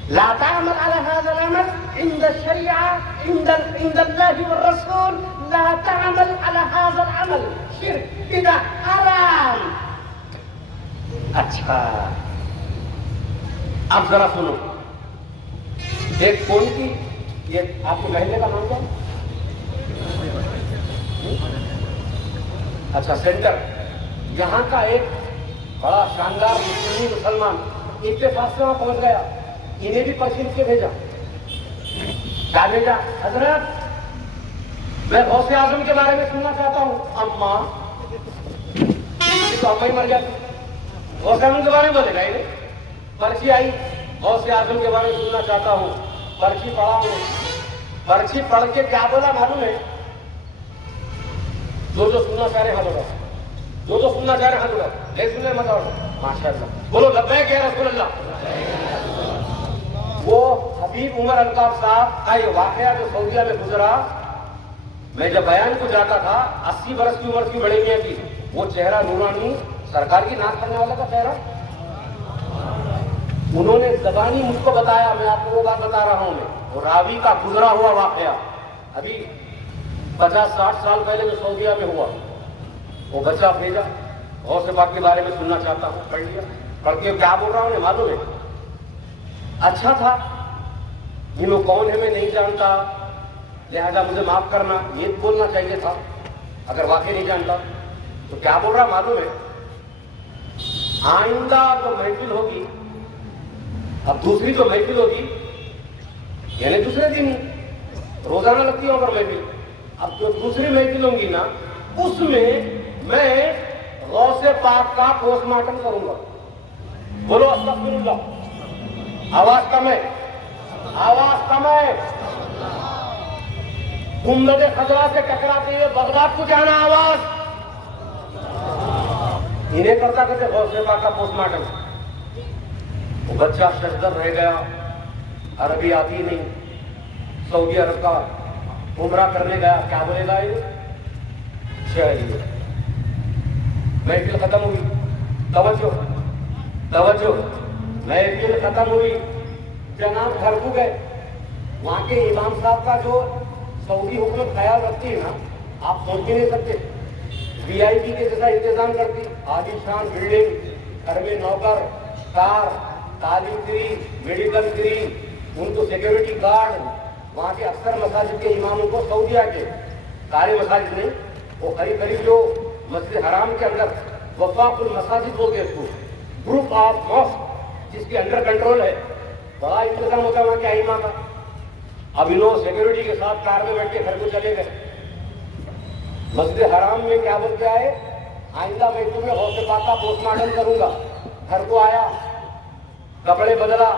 لا تعمل على هذا العمل عند الشريعة عند الله والرسول، لا تعمل على هذا العمل، شرك بدعة حرام۔ اچھا اب ذرا سنو، ایک کون کی، یہ آپ کو محلے کا نام کیا؟ اچھا سینٹر، یہاں کا ایک بڑا شاندار مسلمان اتفاق سے وہاں پہنچ گیا، انہیں بھی پرچی لکھ کے بھیجا، کیا بھیجا؟ حضرت میں غوث اعظم کے بارے میں سننا چاہتا ہوں۔ اماں تو اماں ہی مر جاتی، غوث اعظم کے بارے میں بولے گا، پرچی آئی، غوث اعظم کے بارے میں سننا چاہتا ہوں، پرچی پڑھا ہوں، پرچی پڑھ کے کیا بولا معلوم ہے؟ جو سننا چاہ رہے ہاتھ اٹھاؤ، جو سننا چاہ رہے ہاتھ اٹھاؤ، نہیں سننے مت اٹھاؤ، ماشاء اللہ بولو لبیک یا رسول اللہ۔ وہ حبیب عمر الطاف صاحب کا یہ واقعہ جو سعودیہ میں گزرا، میں جب بیان کو جاتا تھا 80 برس کی عمر کی بڑے میاں کی، وہ چہرہ نورانی سرکار کی ناز کرنے والا کا چہرہ، انہوں نے زبانی مجھ کو بتایا، میں آپ کو وہ بات بتا رہا ہوں، میں وہ راوی کا گزرا ہوا واقعہ ابھی 50-60 سال پہلے جو سعودیہ میں ہوا، وہ بچہ بھیجا، غوث پاک کے بارے میں سننا چاہتا ہوں، پڑھ لیا، پڑھ کے کیا بول رہا ہوں معلوم ہے؟ اچھا تھا، یہ لوگ کون ہے میں نہیں جانتا، لہذا مجھے معاف کرنا، یہ بولنا چاہیے تھا اگر واقعی نہیں جانتا تو۔ کیا بول رہا معلوم ہے؟ آئندہ جو محفل ہوگی، اب دوسری جو محفل ہوگی یعنی دوسرے دن ہی روزانہ لگتی ہوں اگر محفل، اب جو دوسری محفل ہوں گی نا، اس میں میں غوث پاک کا پوسٹ مارٹم کروں گا۔ بولو استغفر اللہ، آواز کم ہے، آواز کم ہے۔ گنبد خضرا سے ٹکراتے ہوئے بغداد کو جانا آواز، انہیں کرتا کہتے غوث پاک کا پوسٹ مارٹم۔ وہ بچہ ششدر رہ گیا، عربی آتی نہیں، سعودی عرب کا عمرہ کرنے گیا، کیا بولے گا یہ؟ چلیے محفل ختم ہوئی، توجہ توجہ، محفل ختم ہوئی، جناب گھر کو گئے، وہاں کے امام صاحب کا جو سعودی حکومت خیال رکھتی ہے نا، آپ سوچ بھی نہیں سکتے، وی آئی پی کے جیسا انتظام کرتی، عالی شان بلڈنگ، گھر میں نوکر، کار، تعلیم فری، میڈیکل فری، ان کو سیکورٹی گارڈ، وہاں کے اکثر مساجد کے اماموں کو سعودیہ کے، سارے مساجد نہیں، وہ قریب قریب جو مسجد حرام کے اندر وفاق المساجد ہو گئے، اس کو گروپ آف ماسک جس کے انڈر کنٹرول ہے، بڑا انتظام ہوتا ہے وہاں کے ائمہ کا۔ اب انہوں سیکورٹی کے ساتھ کار میں بیٹھ کے گھر کو چلے گئے، مسجد حرام میں کیا بولتے آئے، آئندہ میں تمہیں غوث پاک کا پوسٹ مارٹم کروں گا۔ گھر کو آیا، کپڑے بدلا،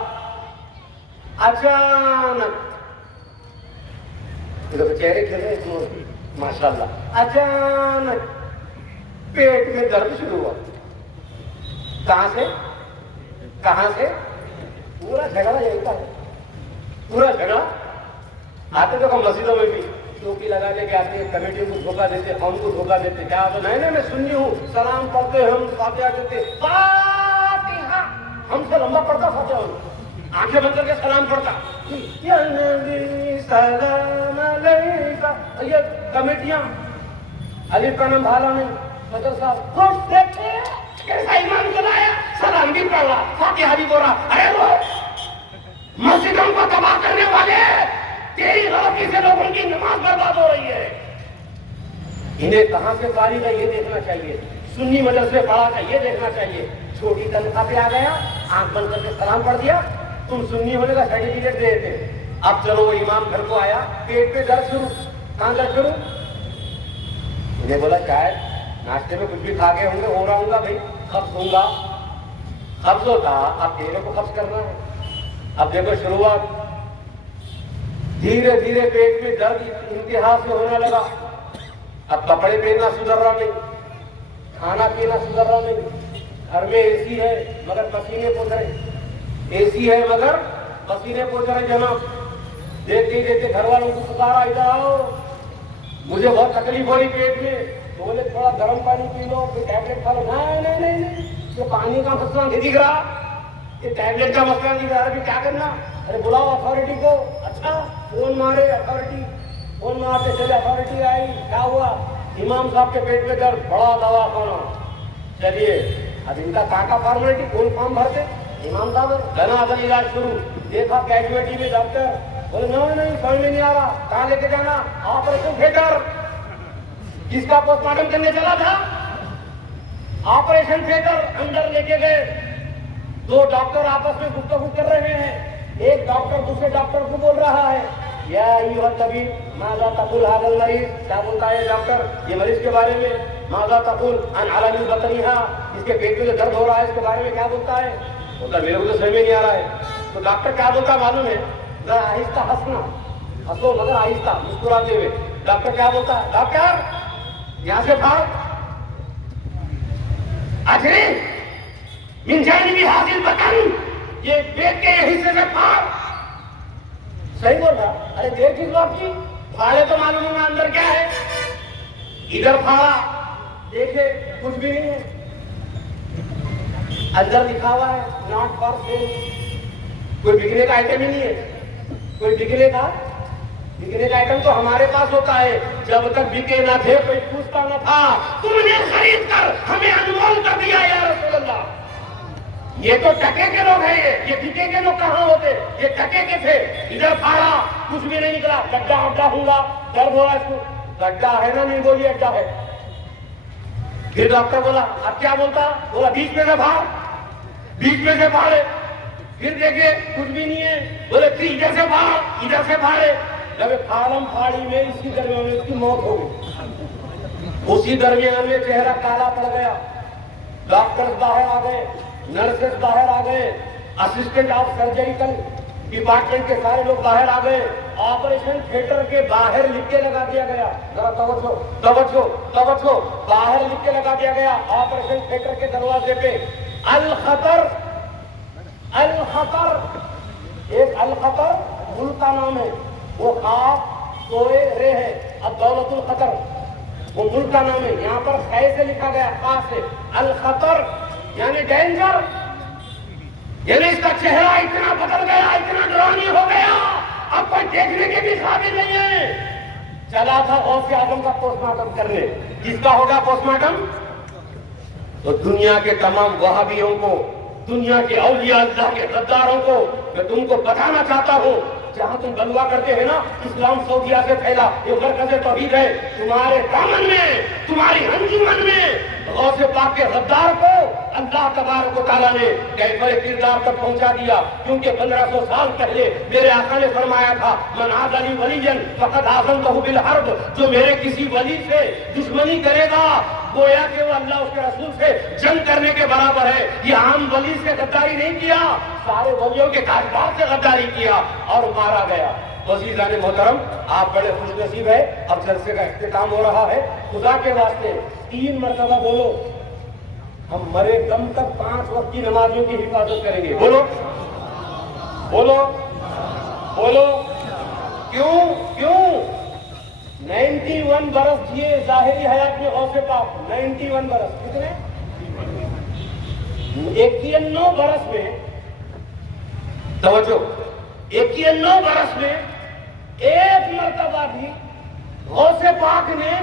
اچانک چہرے کھلے ماشاء اللہ، اچانک پیٹ میں درد شروع ہوا۔ کہاں سے کہاں سے؟ پورا جھگڑا یہی تھا، پورا جھگڑا۔ آتے تو ہم مسجدوں میں بھی ٹوپی لگا لے کے آتے، کمیٹی کو دھوکہ دیتے، قوم کو دھوکہ دیتے، کیا تو نہیں میں سنی ہوں، سلام پڑھتے ہم فاتحہ دیتے، فاتحہ ہم سے لمبا پڑھتا فاتحہ، آنکھیں بند کر کے سلام پڑھتا، یا نبی سلام علیکہ، یہ کمیٹیاں، علی کا نام بھالا نہیں، صدر صاحب خوش دیکھتے کیسا ایمان کو لایا، سلام بھی پڑھ رہا، فاتحہ بھی بول رہا، ارے وہ مسجدوں کو تباہ کرنے والے، تیری غلطی سے لوگوں کی نماز برباد ہو رہی ہے۔ انہیں کہاں سے فارغ ہے یہ دیکھنا چاہیے، سنی مدرسے پڑھا تھا یہ دیکھنا چاہیے، چھوٹی تنخواہ پہ آ گیا، آنکھ بند کر کے سلام پڑھ دیا، تم سنی ہونے کا سرٹیفکیٹ دے دیتے۔ اب چلو وہ امام گھر کو آیا، پیٹ پہ درد شروع، کہاں درد شروع؟ انہیں بولا شاید ناشتے میں کچھ بھی کھا گئے ہوں گے، ہو رہا ہوں گا بھائی، قبض ہوں گا، قبض ہوتا، اب تیرے کو قبض کرنا ہے۔ اب دیکھو شروعات، دھیرے دھیرے پیٹ میں درد انتہا سے ہونے لگا، اب کپڑے پہننا سدھر رہا نہیں، کھانا پینا سدھر رہا نہیں، گھر میں اے سی ہے مگر پسینے پوچھ رہے، اے سی ہے مگر پسینے پوچھ رہے۔ جناب دیکھتے ہی دیکھتے گھر والوں کو پکارا، ادھر آؤ، مجھے بہت تکلیف ہو رہی پیٹ میں، بولے تھوڑا گرم پانی پی لو، پھر ٹیبلٹ کھا لو۔ نہیں نہیں نہیں نہیں، یہ پانی کا مسئلہ نہیں دکھ رہا، یہ ٹیبلٹ کا مسئلہ نہیں دکھ رہا، ابھی کیا کرنا؟ ارے بلاؤ اتھارٹی کو۔ اچھا فون مارے اتھارٹی، فون مارتے چلے اتھارٹی آئی، کیا ہوا؟ امام صاحب کے پیٹ میں درد، بڑا دوا خانہ، چلیے اب ان کا کہاں کا فارمیلٹی، کون فارم بھرتے؟ امام صاحب گنا اصل علاج شروع، دیکھا کیجویٹی میں ڈاکٹر، بولے نہیں نہیں سمجھ میں نہیں آ رہا، کہاں لے کے جانا؟ Operation theatre. کس کا پوسٹ مارٹم کرنے چلا تھا؟ آپریشن تھیٹر اندر لے کے گئے، دو ڈاکٹر آپس میں گفتگو کر رہے ہیں، ایک ڈاکٹر دوسرے ڈاکٹر کو بول رہا ہے، یا ایھا الطبیب ماذا تقول ھذا المریض، کیا بولتا ہے ڈاکٹر یہ مریض کے بارے میں؟ ماذا تقول عن علم بطنھا، اس کے پیٹ میں جو درد ہو رہا ہے اس کے بارے میں کیا بولتا ہے؟ بولتا میرے کو تو سمجھ میں نہیں آ رہا ہے۔ تو ڈاکٹر کیا بولتا معلوم ہے؟ ذرا آہستہ ہنسنا، ہنسو مگر آہستہ، مسکراتے ہوئے۔ ڈاکٹر کیا بولتا ہے؟ ڈاکٹر یہاں سے پھاڑ، اجری من جانب ھذا البطن، یہ پیٹ کے حصے سے پھاڑ۔ صحیح بول رہا، ارے دیکھ اس بات کی، پھاڑے تو معلوم ہوگا اندر کیا ہے. ادھر پھاڑا دیکھے کچھ بھی نہیں ہے, اندر لکھا ہوا ہے ناٹ فار سیل. کوئی بکنے کا آئٹم ہی نہیں ہے. کوئی بکنے کا آئٹم تو ہمارے پاس ہوتا ہے, جب تک بکے نہ تھے کوئی پوچھتا نہ تھا. تم نے خرید کر ہمیں انمول کر دیا یا رسول اللہ. یہ تو ٹکے کے لوگ ہیں, یہ بکے کے لوگ کہاں ہوتے, یہ ٹکے کے تھے. ادھر پھاڑا کچھ بھی نہیں نکلا. گڈھا اڈا ہوں گا, درد ہو رہا اس کو. گڈھا ہے نا, نہیں بولی اڈا ہے. پھر ڈاکٹر بولا اب کیا بولتا, بولا بیچ میں سے پھاڑ, بیچ میں سے پھاڑے. پھر دیکھے کچھ بھی نہیں ہے, بولے پھر ادھر سے پھاڑ, ادھر سے پھاڑے. جب پھاڑم پھاڑی میں اسی درمیان میں اس کی موت ہو گئی. اسی درمیان میں چہرہ کالا پڑ گیا. ڈاکٹر باہر آ گئے, نرسز باہر آ گئے, اسسٹنٹ آف سرجریکل ڈپارٹمنٹ کے سارے لوگ باہر آ گئے. آپریشن تھیٹر کے باہر لکھ کے لگا دیا گیا, ذرا توجہ توجہ توجہ, باہر لکھ کے لگا دیا گیا آپریشن تھیٹر کے دروازے پہ, الخطر. الخطر, ایک الخطر ملک کا نام ہے, وہ خواب سوئے رے ہے. اب دولت الخطر وہ ملک کا نام ہے. یہاں پر خے سے لکھا گیا, خاص سے. الخطر یعنی ڈینجر, یعنی اس کا چہرہ اتنا بدل گیا, اتنا ڈرانی ہو گیا, اب کوئی دیکھنے کے بھی قابل نہیں ہے. چلا تھا غوث اعظم کا پوسٹ مارٹم کرنے. کس کا ہوگا پوسٹ مارٹم؟ تو دنیا کے تمام وہابیوں کو, دنیا کے اولیاء اللہ کے غداروں کو میں تم کو بتانا چاہتا ہوں, جہاں تم بلوا کرتے ہیں نا اسلام سعودیہ سے پھیلا, یہ مرکز توحید ہے. تمہارے دامن میں, تمہاری انجمن میں غوث پاک کے غدار کو اللہ تبارک و تعالیٰ نے کیفر کردار تک پہنچا دیا. کیونکہ 1500 سال پہلے میرے آقا نے فرمایا تھا, من عاد لی ولیا فقد آذنتہ بالحرب. جو میرے کسی ولی سے دشمنی کرے گا گویا کہ وہ اللہ اس کے رسول سے جنگ کرنے کے برابر ہے. یہ عام ولی سے غداری نہیں کیا, سارے ولیوں کے کاروبار سے غداری کیا اور مارا گیا. عزیزان محترم, آپ بڑے خوش نصیب ہے, اب جلسے کا اختتام ہو رہا ہے. خدا کے واسطے 3 مرتبہ بولو, ہم مرے دم تک 5 وقت کی نمازوں کی حفاظت کریں گے. بولو بولو بولو. کیوں کیوں 91 برس جیے ظاہری حیات میں غوث پاک. 91 برس, کتنے؟ 91 برس میں, توجہ, 91 برس میں ایک مرتبہ بھی غوث پاک نے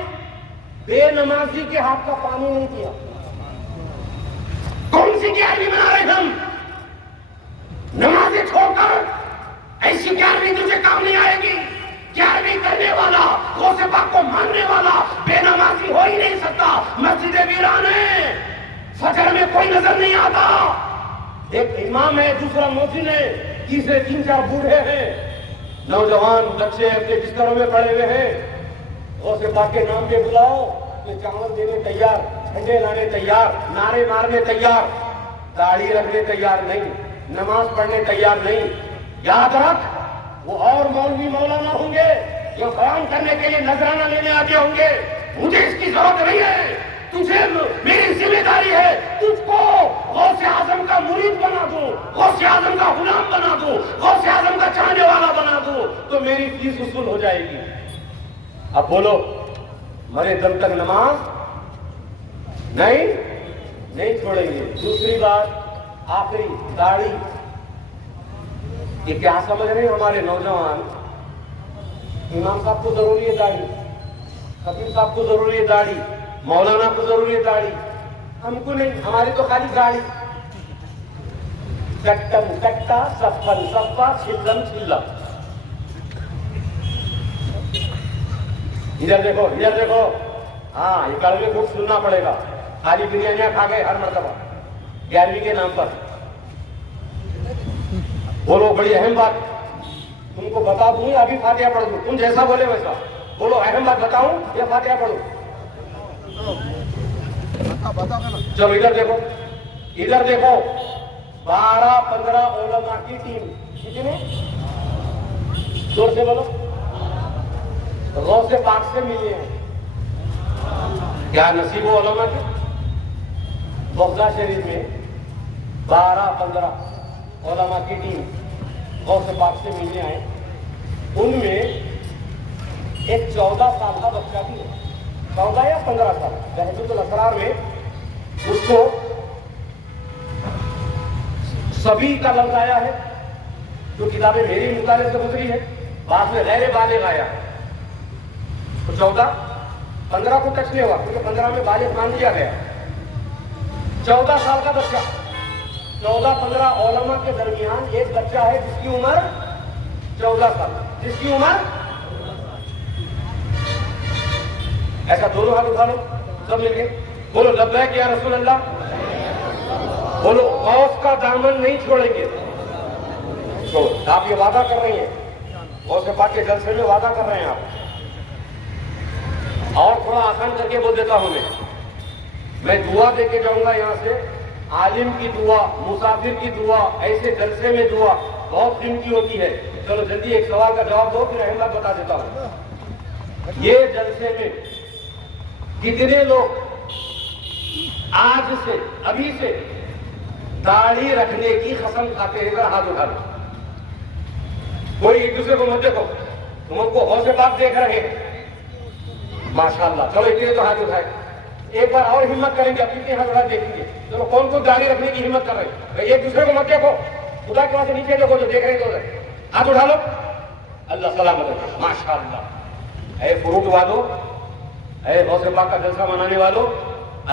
بے نمازی کے ہاتھ کا پانی نہیں کیا. کون سی گیارہویں بنا رہے ہم؟ نمازیں چھوڑ کر ایسی 11ویں تجھے کام نہیں آئے گی. 11ویں کرنے والا, غوث پاک کو ماننے والا بے نمازی ہو ہی نہیں سکتا. مسجد ویران ہے, فجر میں کوئی نظر نہیں آتا. ایک امام ہے, دوسرا مؤذن ہے, تیسرے 3-4 بوڑھے ہیں, نوجوان بچے اپنے بستروں میں پڑے ہوئے ہیں. غوث پاک کے نام پہ بلاؤ کہ چاول دینے تیار, جھنڈے لانے تیار, نعرے مارنے تیار, داڑھی رکھنے تیار نہیں, نماز پڑھنے تیار نہیں. یاد رکھ, وہ اور مولوی مولانا ہوں گے جو بیان کرنے کے لیے نذرانہ لینے آتے ہوں گے. مجھے اس کی ضرورت نہیں ہے. تجھے میری ذمہ داری ہے, تجھ کو غوث اعظم کا مرید بنا دوں, غوث اعظم کا غلام بنا دوں, غوث اعظم کا چاہنے والا بنا دوں, تو میری فیس وصول ہو جائے گی. اب بولو, مرے دم تک نماز نہیں چھوڑیں گے. دوسری بات, آخری, داڑھی. یہ کیا سمجھ رہے ہیں ہمارے نوجوان؟ امام صاحب کو ضروری ہے داڑھی, خطیب صاحب کو ضروری ہے داڑھی, مولانا کو ضروری ہے داڑھی, ہم کو نہیں. ہماری تو خالی داڑھی. کٹم کٹا, سفن سفا, چھلم چھلم. ادھر دیکھو, ادھر دیکھو. ہاں, یہ کڑوے کچھ سننا پڑے گا. خالی بریانیاں کھا گئے ہر مرتبہ 11ویں کے نام پر. بولو, بڑی اہم بات تم کو بتا دوں یا ابھی فاتحہ پڑھ دوں؟ تم جیسا بولے ویسا بولو. اہم بات بتاؤں یا فاتحہ پڑھوں؟ چلو ادھر دیکھو, ادھر دیکھو. 12-15 علماء کی ٹیم. کتنے؟ زور سے بولو. غوث پاک سے ملے ہیں. کیا نصیب و علماء کے بغداد شریف میں 12-15 علماء کی ٹیم غوث پاک سے ملنے آئے. ان میں ایک 14 سال کا بچہ بھی ہے، 14 یا 15 سال، بہجت الاسرار میں اس کو سبھی کا لفظ آیا ہے، جو کتابیں میری مطالعے سے گزری ہے، بعد میں غیر بالغ آیا ہے، تو 14 15 کو ٹچ نہیں ہوا کیونکہ 15 میں بالغ مان لیا گیا۔ 14 سال کا بچہ، 14-15 علماء کے درمیان ایک بچہ ہے جس کی عمر 14 سال، جس کی عمر، ایسا دونوں ہاتھ اٹھا لو سب مل کے بولو لبیک یا رسول اللہ، بولو غوث کا دامن نہیں چھوڑیں گے۔ تو آپ یہ وعدہ کر رہی ہیں، غوث پاک کے جلسے میں وعدہ کر رہے ہیں آپ۔ اور تھوڑا آسان کر کے بول دیتا ہوں میں دعا دے کے جاؤں گا یہاں سے، عالم کی دعا، مسافر کی دعا، ایسے جلسے میں دعا بہت قیمتی ہوتی ہے۔ چلو جلدی ایک سوال کا جواب دو پھر احمد بتا دیتا ہوں۔ یہ جلسے میں کتنے لوگ آج سے، ابھی سے داڑھی رکھنے کی قسم کھاتے ہیں؟ ذرا ہاتھ اٹھا دو۔ کوئی ایک دوسرے کو مت دیکھو، تم کو غوث پاک دیکھ رہے ہیں، ماشاءاللہ۔ چلو اتنے تو ہاتھ اٹھائے، ایک بار اور ہمت کریں گے، اب کتنے ہاتھ اٹھائے دیکھیں گے۔ چلو کون کون داڑھی رکھنے کی ہمت کر رہے ہیں؟ ایک دوسرے کو مت دیکھو، خدا کے وہاں سے نیچے دیکھو جو دیکھ رہے ہیں تو ہاتھ اٹھا لو۔ اللہ سلامت رکھے، ماشاءاللہ۔ اے فروٹ والو، اے غوث پاک کا جلسہ منانے والو،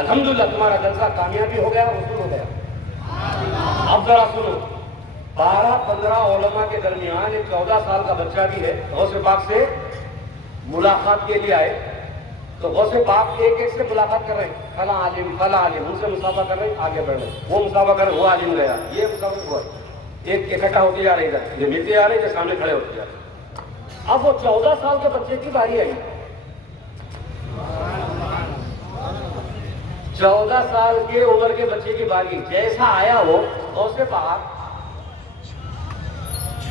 الحمدللہ تمہارا جلسہ کامیابی ہو گیا، وصول ہو گیا۔ اب ذرا سنو، 12-15 علماء کے درمیان ایک 14 سال کا بچہ بھی ہے، غوث پاک سے ملاقات کے لیے آئے، تو غوث پاک ایک ایک سے ملاقات کر رہے ہیں، فلاں عالم فلاں عالم، ان سے مسافہ کر رہے ہیں، آگے بڑھ رہے ہیں، وہ مسافہ کر رہے ہیں، وہ عالم گیا، یہ مسافہ ہوا، ایک اکٹھا ہوتے جا رہے ہیں، یہ ملتے جا رہے ہیں، سامنے کھڑے ہوتے جا رہے ہیں۔ اب وہ 14 سال کے بچے کی باری آئی، 14 سال کے عمر کے بچے کی باری، جیسا آیا وہ غوث پاک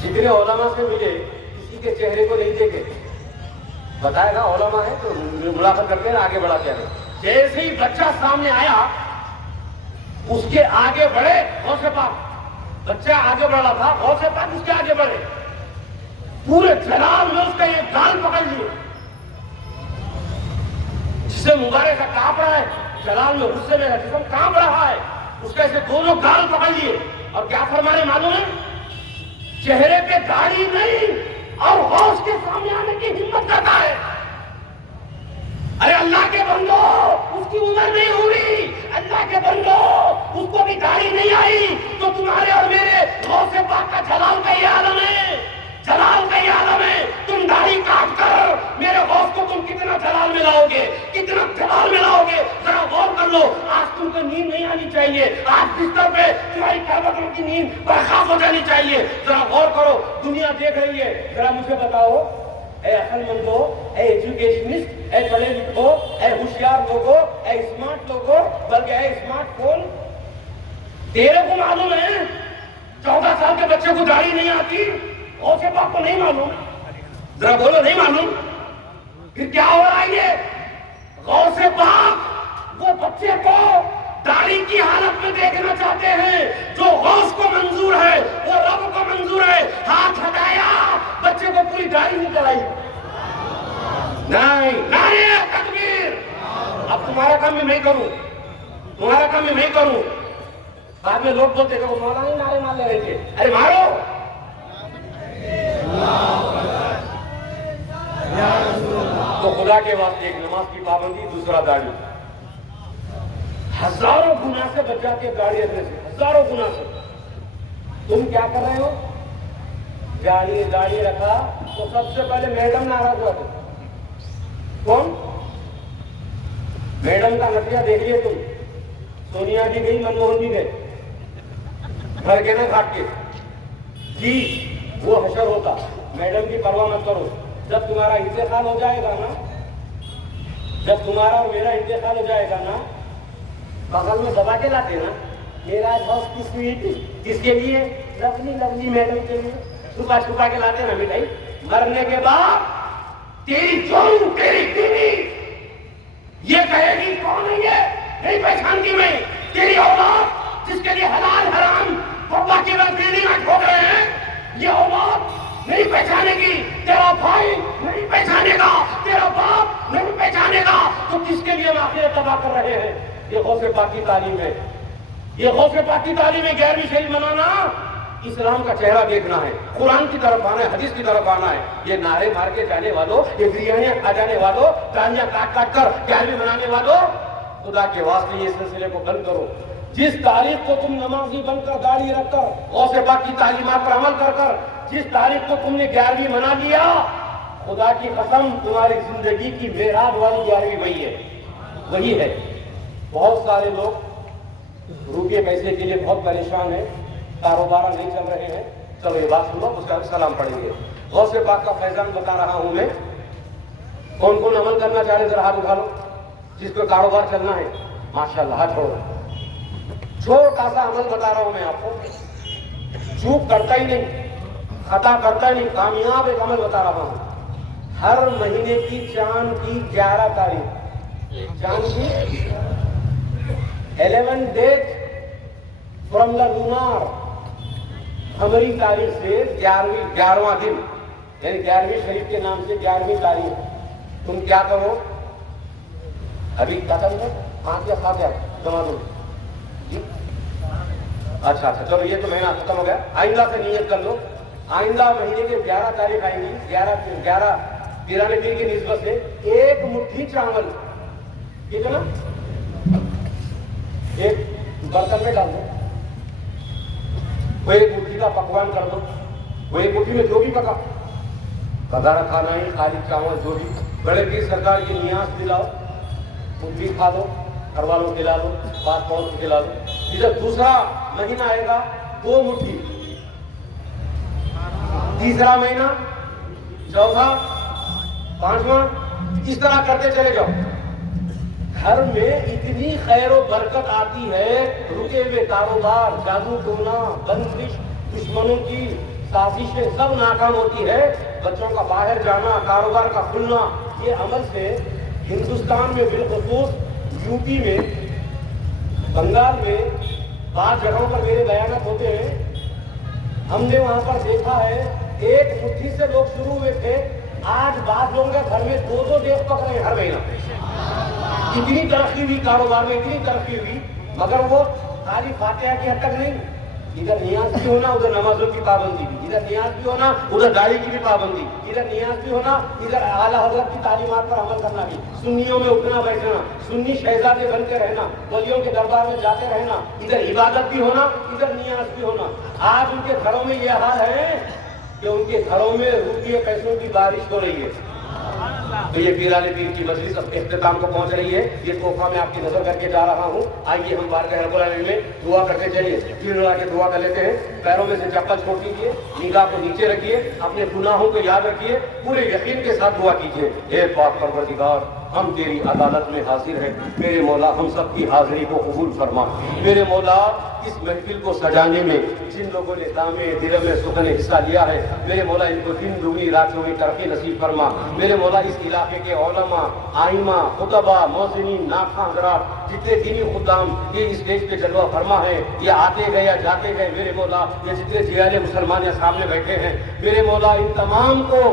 جتنے علماء سے ملے کسی کے چہرے کو نہیں دیکھے، بتائے گا علماء ہے تو ملاقات کرتے ہیں آگے بڑھاتے ہیں، جیسے ہی بچہ سامنے آیا اس کے آگے بڑھے غوث پاک، بچہ آگے بڑھا تھا، غوث پاک اس کے آگے بڑھے، پورے جلال میں اس کا یہ گال پکڑ لیے، جسے مبارک کا کانپ رہا ہے، جلال میں غصے میں جسم کانپ رہا ہے، اس کا ایسے دونوں گال پکڑ لیے، اور کیا فرمانے معلوم ہے؟ چہرے پہ داڑھی نہیں اور غوث کے سامنے آنے کی ہمت کرتا ہے۔ ارے اللہ کے بندو، اس کی عمر نہیں ہوئی، اللہ کے بندو اس کو بھی داڑھی نہیں آئی، تو تمہارے اور میرے غوث پاک کا جلال کا یہ عالم ہے، جلال کا یہ عالم ہے۔ تم داڑھی کاٹ کر میرے غوث کو تم کتنا جلال میں لاؤ گے، کتنا جلال میں لاؤ گے، ذرا غور کر لو۔ آج تم کو نیند نہیں آنی چاہیے، آج بستر پہ تمہاری قیامت کی نیند برخاست ہو جانی چاہیے، ذرا غور کرو، دنیا دیکھ رہی ہے۔ ذرا مجھے بتاؤ اے عقل مندو، اے ایجوکیشنسٹ، اے پڑھے لکھو، اے ہوشیار لوگو، اے اسمارٹ لوگو، بلکہ اے اسمارٹ فون، تیرے کو معلوم ہے 14 سال کے بچے کو داڑھی نہیں آتی، غوث پاک کو نہیں معلوم؟ ذرا بولو نہیں معلوم؟ پھر کیا ہو رہا ہے یہ؟ غوث پاک وہ بچے کو داڑھی کی حالت میں دیکھنا چاہتے ہیں جو غوث کو منظور ہے، وہ رب کو منظور ہے۔ ہاتھ ہٹایا، بچے کو پوری داڑھی نہیں چڑھائی، نہیں، نعرہ تکبیر۔ اب تمہارا کام میں کروں، تمہارا کام میں کروں۔ بعد میں لوگ بولتے کہ وہ مولانا ہی نعرے مار لے رہے تھے، ارے مارو۔ تو خدا کے واسطے ایک نماز کی پابندی، دوسرا داڑھی، ہزاروں گناہ سے بچ جاتی ہے داڑھی رکھنے سے، ہزاروں گناہ سے۔ تم کیا کر رہے ہو؟ داڑھی رکھا تو سب سے پہلے میڈم ناراض ہوا تھا، کون؟ میڈم کا نتیجہ دیکھ لیے تم، سونیا جی گئی، منموہن جی گئے، گھر کے نہ کھاٹ کے جی وہ حشر ہوتا۔ میڈم کی پرواہ مت کرو، جب تمہارا انتقال ہو جائے گا نا، جب تمہارا اور میرا انتقال ہو جائے گا نا، بغل میں دبا کے لاتے نا، میرا دوست کی سویٹ کس کے لیے؟ لولی میڈم کے لیے، چھپا چھپا کے لاتے نا مٹھائی۔ مرنے کے بعد تیری جون، تیری بیوی یہ کہے گی کون ہے یہ؟ نہیں پہچانتی میں۔ تیری اولاد جس کے لیے حلال حرام پپا کی بلکہ میں ٹھوک رہے ہیں، یہ اولاد نہیں پہچانے گی، تیرا بھائی نہیں پہچانے گا، تباہ کر رہے ہیں. یہ غوث پاک کی تعلیم ہے. یہ غوث پاک کی تعلیم ہے. 11ویں شہید منانا اسلام کا چہرہ دیکھنا ہے, قرآن کی طرف آنا ہے, حدیث کی طرف آنا ہے. یہ نعرے مار کے جانے والوں, یہ بریانیاں کھا جانے والوں, تالیاں کاٹ کاٹ کر 11ویں منانے والوں, خدا کے واسطے یہ سلسلے کو بند کرو. جس تاریخ کو تم نمازی بن کر داڑھی رکھ کر غوث پاک کی تعلیمات پر عمل کر کر جس تاریخ کو تم نے 11ویں منا لیا, خدا کی قسم تمہاری زندگی کی معراج والی 11ویں وہی ہے, وہی ہے. بہت سارے لوگ روپے پیسے کے لیے بہت پریشان ہیں, کاروبار نہیں چل رہے ہیں. چلو یہ بات سنو, اس کا سلام پڑھیں گے. غوث پاک کا فیضان بتا رہا ہوں میں. کون کون عمل کرنا چاہ رہے ذرا ہاتھ اٹھا لو. جس کو کاروبار چلنا ہے ماشاءاللہ ہاتھ چھوڑو. چھوٹا سا عمل بتا رہا ہوں میں آپ کو, چوک کرتا ہی نہیں, خطا کرتا ہی نہیں, کامیاب ایک عمل بتا رہا ہوں. ہر مہینے کی چاند کی 11 تاریخ, چاند کی 11 ڈیٹ فرام دا لونار, ہماری تاریخ سے 11واں دن یعنی 11ویں شریف کے نام سے 11ویں تاریخ تم کیا کرو, ابھی کیا کرو, کھاتے جما دو. اچھا چلو یہ تو مہینہ ختم ہو گیا. آئندہ سے نیت کر لو, آئندہ مہینے کے 11 تاریخ آئیں گی, 11 پیرانے پیر کی نسبت سے ایک مٹھی چاول, ٹھیک ہے نا, ایک برتن میں ڈال دو. وہ ایک مٹھی کا پکوان کر دو. وہ ایک مٹھی میں جو بھی پکا, بغیر کھانا ہی, خالی چاول, جو بھی بڑے پیر سرکار کی نیاز دلاؤ, مٹھی کھا دو, گھر والوں کو کھلا دو, پاس پڑوس کو کھلا دو. ادھر دوسرا مہینہ آئے گا 2 مٹھی, تیسرا مہینہ, چوتھا, 5واں, اس طرح کرتے چلے جاؤ. گھر میں اتنی خیر و برکت آتی ہے, رکے ہوئے کاروبار, جادو ٹونا, بندش, دشمنوں کی سازشیں سب ناکام ہوتی ہے. بچوں کا باہر جانا, کاروبار کا کھلنا, یہ عمل سے ہندوستان میں بالخصوص یو پی میں, بنگال میں بعض جگہوں پر میرے بیانات ہوتے ہیں. ہم نے وہاں پر دیکھا ہے ایک مٹھی سے لوگ شروع ہوئے تھے, آج بعض لوگوں کے گھر میں 2 ڈیک پک رہے ہیں ہر مہینہ. اتنی ترقی ہوئی کاروبار میں, اتنی ترقی ہوئی, مگر وہ خالی فاتحہ کی حد تک نہیں. ادھر نیاز بھی ہونا, ادھر نمازوں کی پابندی بھی, ادھر نیاز بھی ہونا, ادھر داڑھی کی بھی پابندی, ادھر نیاز بھی ہونا, ادھر اعلیٰ حضرت کی تعلیمات پر عمل کرنا بھی, سنیوں میں اٹھنا بیٹھنا, سنی شہزادے بن کے رہنا, ولیوں کے دربار میں جاتے رہنا, ادھر عبادت بھی ہونا, ادھر نیاز بھی ہونا. آج ان کے گھروں میں یہ حال ہے کہ ان کے گھروں میں روپیے پیسوں کی بارش ہو رہی ہے. تو یہ پیرانے پیر کی مجلس اب اختتام کو پہنچ رہی ہے. یہ تحفہ میں آپ کی نظر کر کے جا رہا ہوں. آئیے ہم بارگاہ رب العالمین میں دعا کرتے چلیے. پیر اللہ کے دعا کر لیتے ہیں. پیروں میں سے چپل چھوڑ دیجیے, نگاہ کو نیچے رکھیے, اپنے گناہوں کو یاد رکھیے, پورے یقین کے ساتھ دعا کیجیے. اے پاک پروردگار, ہم تیری عدالت میں حاضر ہیں. میرے مولا ہم سب کی حاضری کو قبول فرما. میرے مولا اس محفل کو سجانے میں جن لوگوں نے دامے دل میں سخن حصہ لیا ہے, میرے مولا ان کو دن دگنی رات چوگنی ترقی نصیب فرما. میرے مولا اس علاقے کے علماء, آئمہ, خطبہ, محسنین, ناخواں حضرات, جتنے دینی خدام یہ اسٹیج پہ جلوہ فرما ہے, یہ آتے گئے یا جاتے گئے, میرے مولا یہ جتنے جیال مسلمان یا سامنے بیٹھے ہیں, میرے مولا ان تمام کو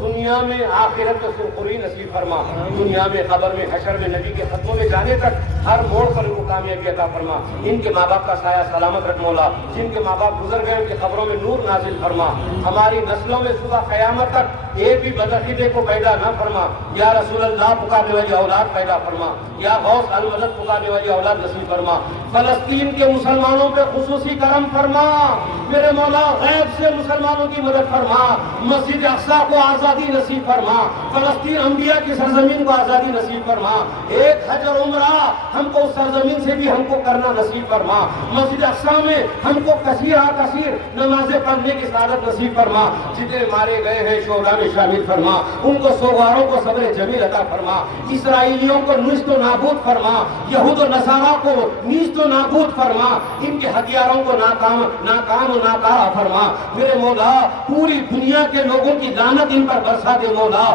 دنیا میں آخرت میں سرخری نصیب فرما. دنیا میں, قبر میں, حشر میں, نبی کے خطوں میں جانے تک ہر موڑ پر ان کو کامیابی عطا فرما. ان کے ماں باپ کا سایہ سلامت رکھ مولا. جن کے ماں باپ گزر گئے ان کے قبروں میں نور نازل فرما. ہماری نسلوں میں صبح قیامت تک ایک بھی بدعقیدے کو پیدا نہ فرما. یا رسول اللہ پکارنے والی اولاد پیدا فرما. یا غوث المدد پکارنے والی اولاد نصیب فرما. فلسطین کے مسلمانوں پہ خصوصی کرم فرما. میرے مولا غیب سے مسلمانوں کی مدد فرما. مسجد اقصی کو آزادی نصیب فرما. فلسطین انبیاء کی سرزمین کو آزادی نصیب فرما. ایک حج اور عمرہ ہم کو اس سرزمین سے بھی ہم کو کرنا نصیب فرما. مسجد اقصی میں ہم کو کثیر نمازیں پڑھنے کی سعادت نصیب فرما. جتنے مارے گئے ہیں شہداء میں شامل فرما. ان کو سوگواروں کو صبر جمیل عطا فرما. اسرائیلیوں کو نیست و نابود فرما. یہود و نصارا کو نیست و نابود فرما. ان کے ہتھیاروں کو ناکام و ناکارہ فرما. میرے مولا پوری دنیا کے لوگوں کی لعنت ان پر برسا دے مولا.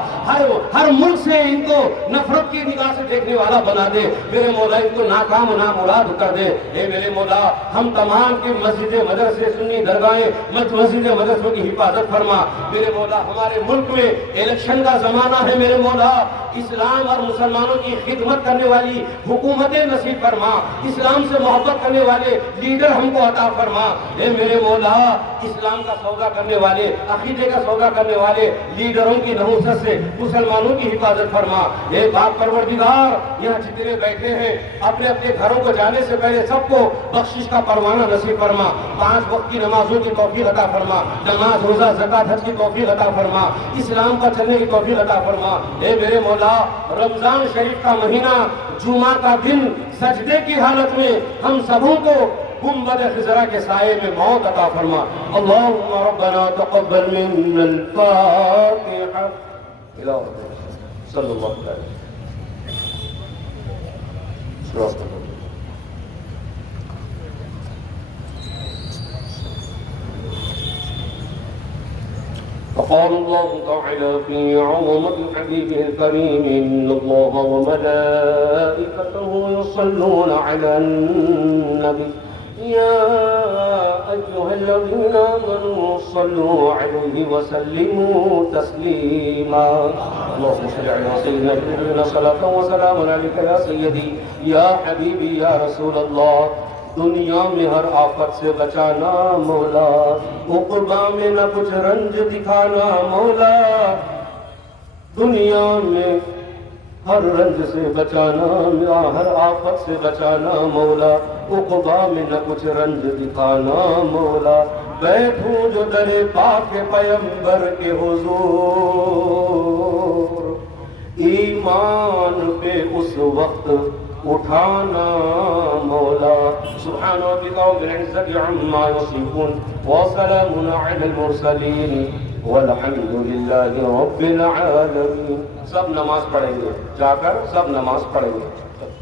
ہر ملک سے ان کو نفرت کی نگاہ سے دیکھنے والا بنا دے. میرے مولا مولا ان کو ناکام و نامراد کر دے. اے میرے مولا ہم تمام کی مسجد مدرسے سنی درگاہیں مسجد مدرسوں کی حفاظت فرما. میرے مولا ہمارے ملک میں الیکشن کا زمانہ ہے میرے مولا, اسلام اور مسلمانوں کی خدمت کرنے والی حکومتیں نصیب فرما, اسلام سے محبت کرنے والے لیڈر ہم کو عطا فرما. اے میرے مولا اسلام کا سودا کرنے والے, عقیدے کا سودا کرنے والے لیڈروں کی نحوست سے مسلمانوں کی حفاظت فرما. اے پاک پروردگار یہاں جتنے بیٹھے ہیں اپنے اپنے گھروں کو جانے سے پہلے سب کو بخشش کا پروانہ نصیب فرما. 5 وقت کی نمازوں کی توفیق عطا فرما, نماز روزہ زکات حج کی توفیق عطا فرما, اسلام پر چلنے کی توفیق عطا فرما. اے میرے مولا رمضان شریف کا مہینہ جمعہ کا دن سجدے کی حالت میں ہم سبوں کو گنبد خضرا کے سائے میں موت عطا فرما. اللہم ربنا تقبل منا الفاتحہ صلی اللہ علیہ وسلم. وقال الله تعالى في عظمة حبيبه الكريم إن الله وملائكته يصلون على النبي يا أيها الذين آمنوا صلوا عليه وسلموا تسليما. اللهم صل على سيدنا محمد صلاة وسلام عليك يا سيدي يا حبيبي يا رسول الله. دنیا میں ہر آفت سے بچانا مولا, عقبہ میں نہ کچھ رنج دکھانا مولا. دنیا میں ہر رنج سے بچانا, ہر آفت سے بچانا مولا, عقبہ میں نہ کچھ رنج دکھانا مولا. بیٹھوں جو در پاک پیمبر کے حضور, ایمان پہ اس وقت اٹھانا مولا. سبحان ربک رب العزت عما یصفون وسلام علی المرسلین والحمد للہ رب العالمین. سب نماز پڑھیں گے, جا کر سب نماز پڑھیں گے.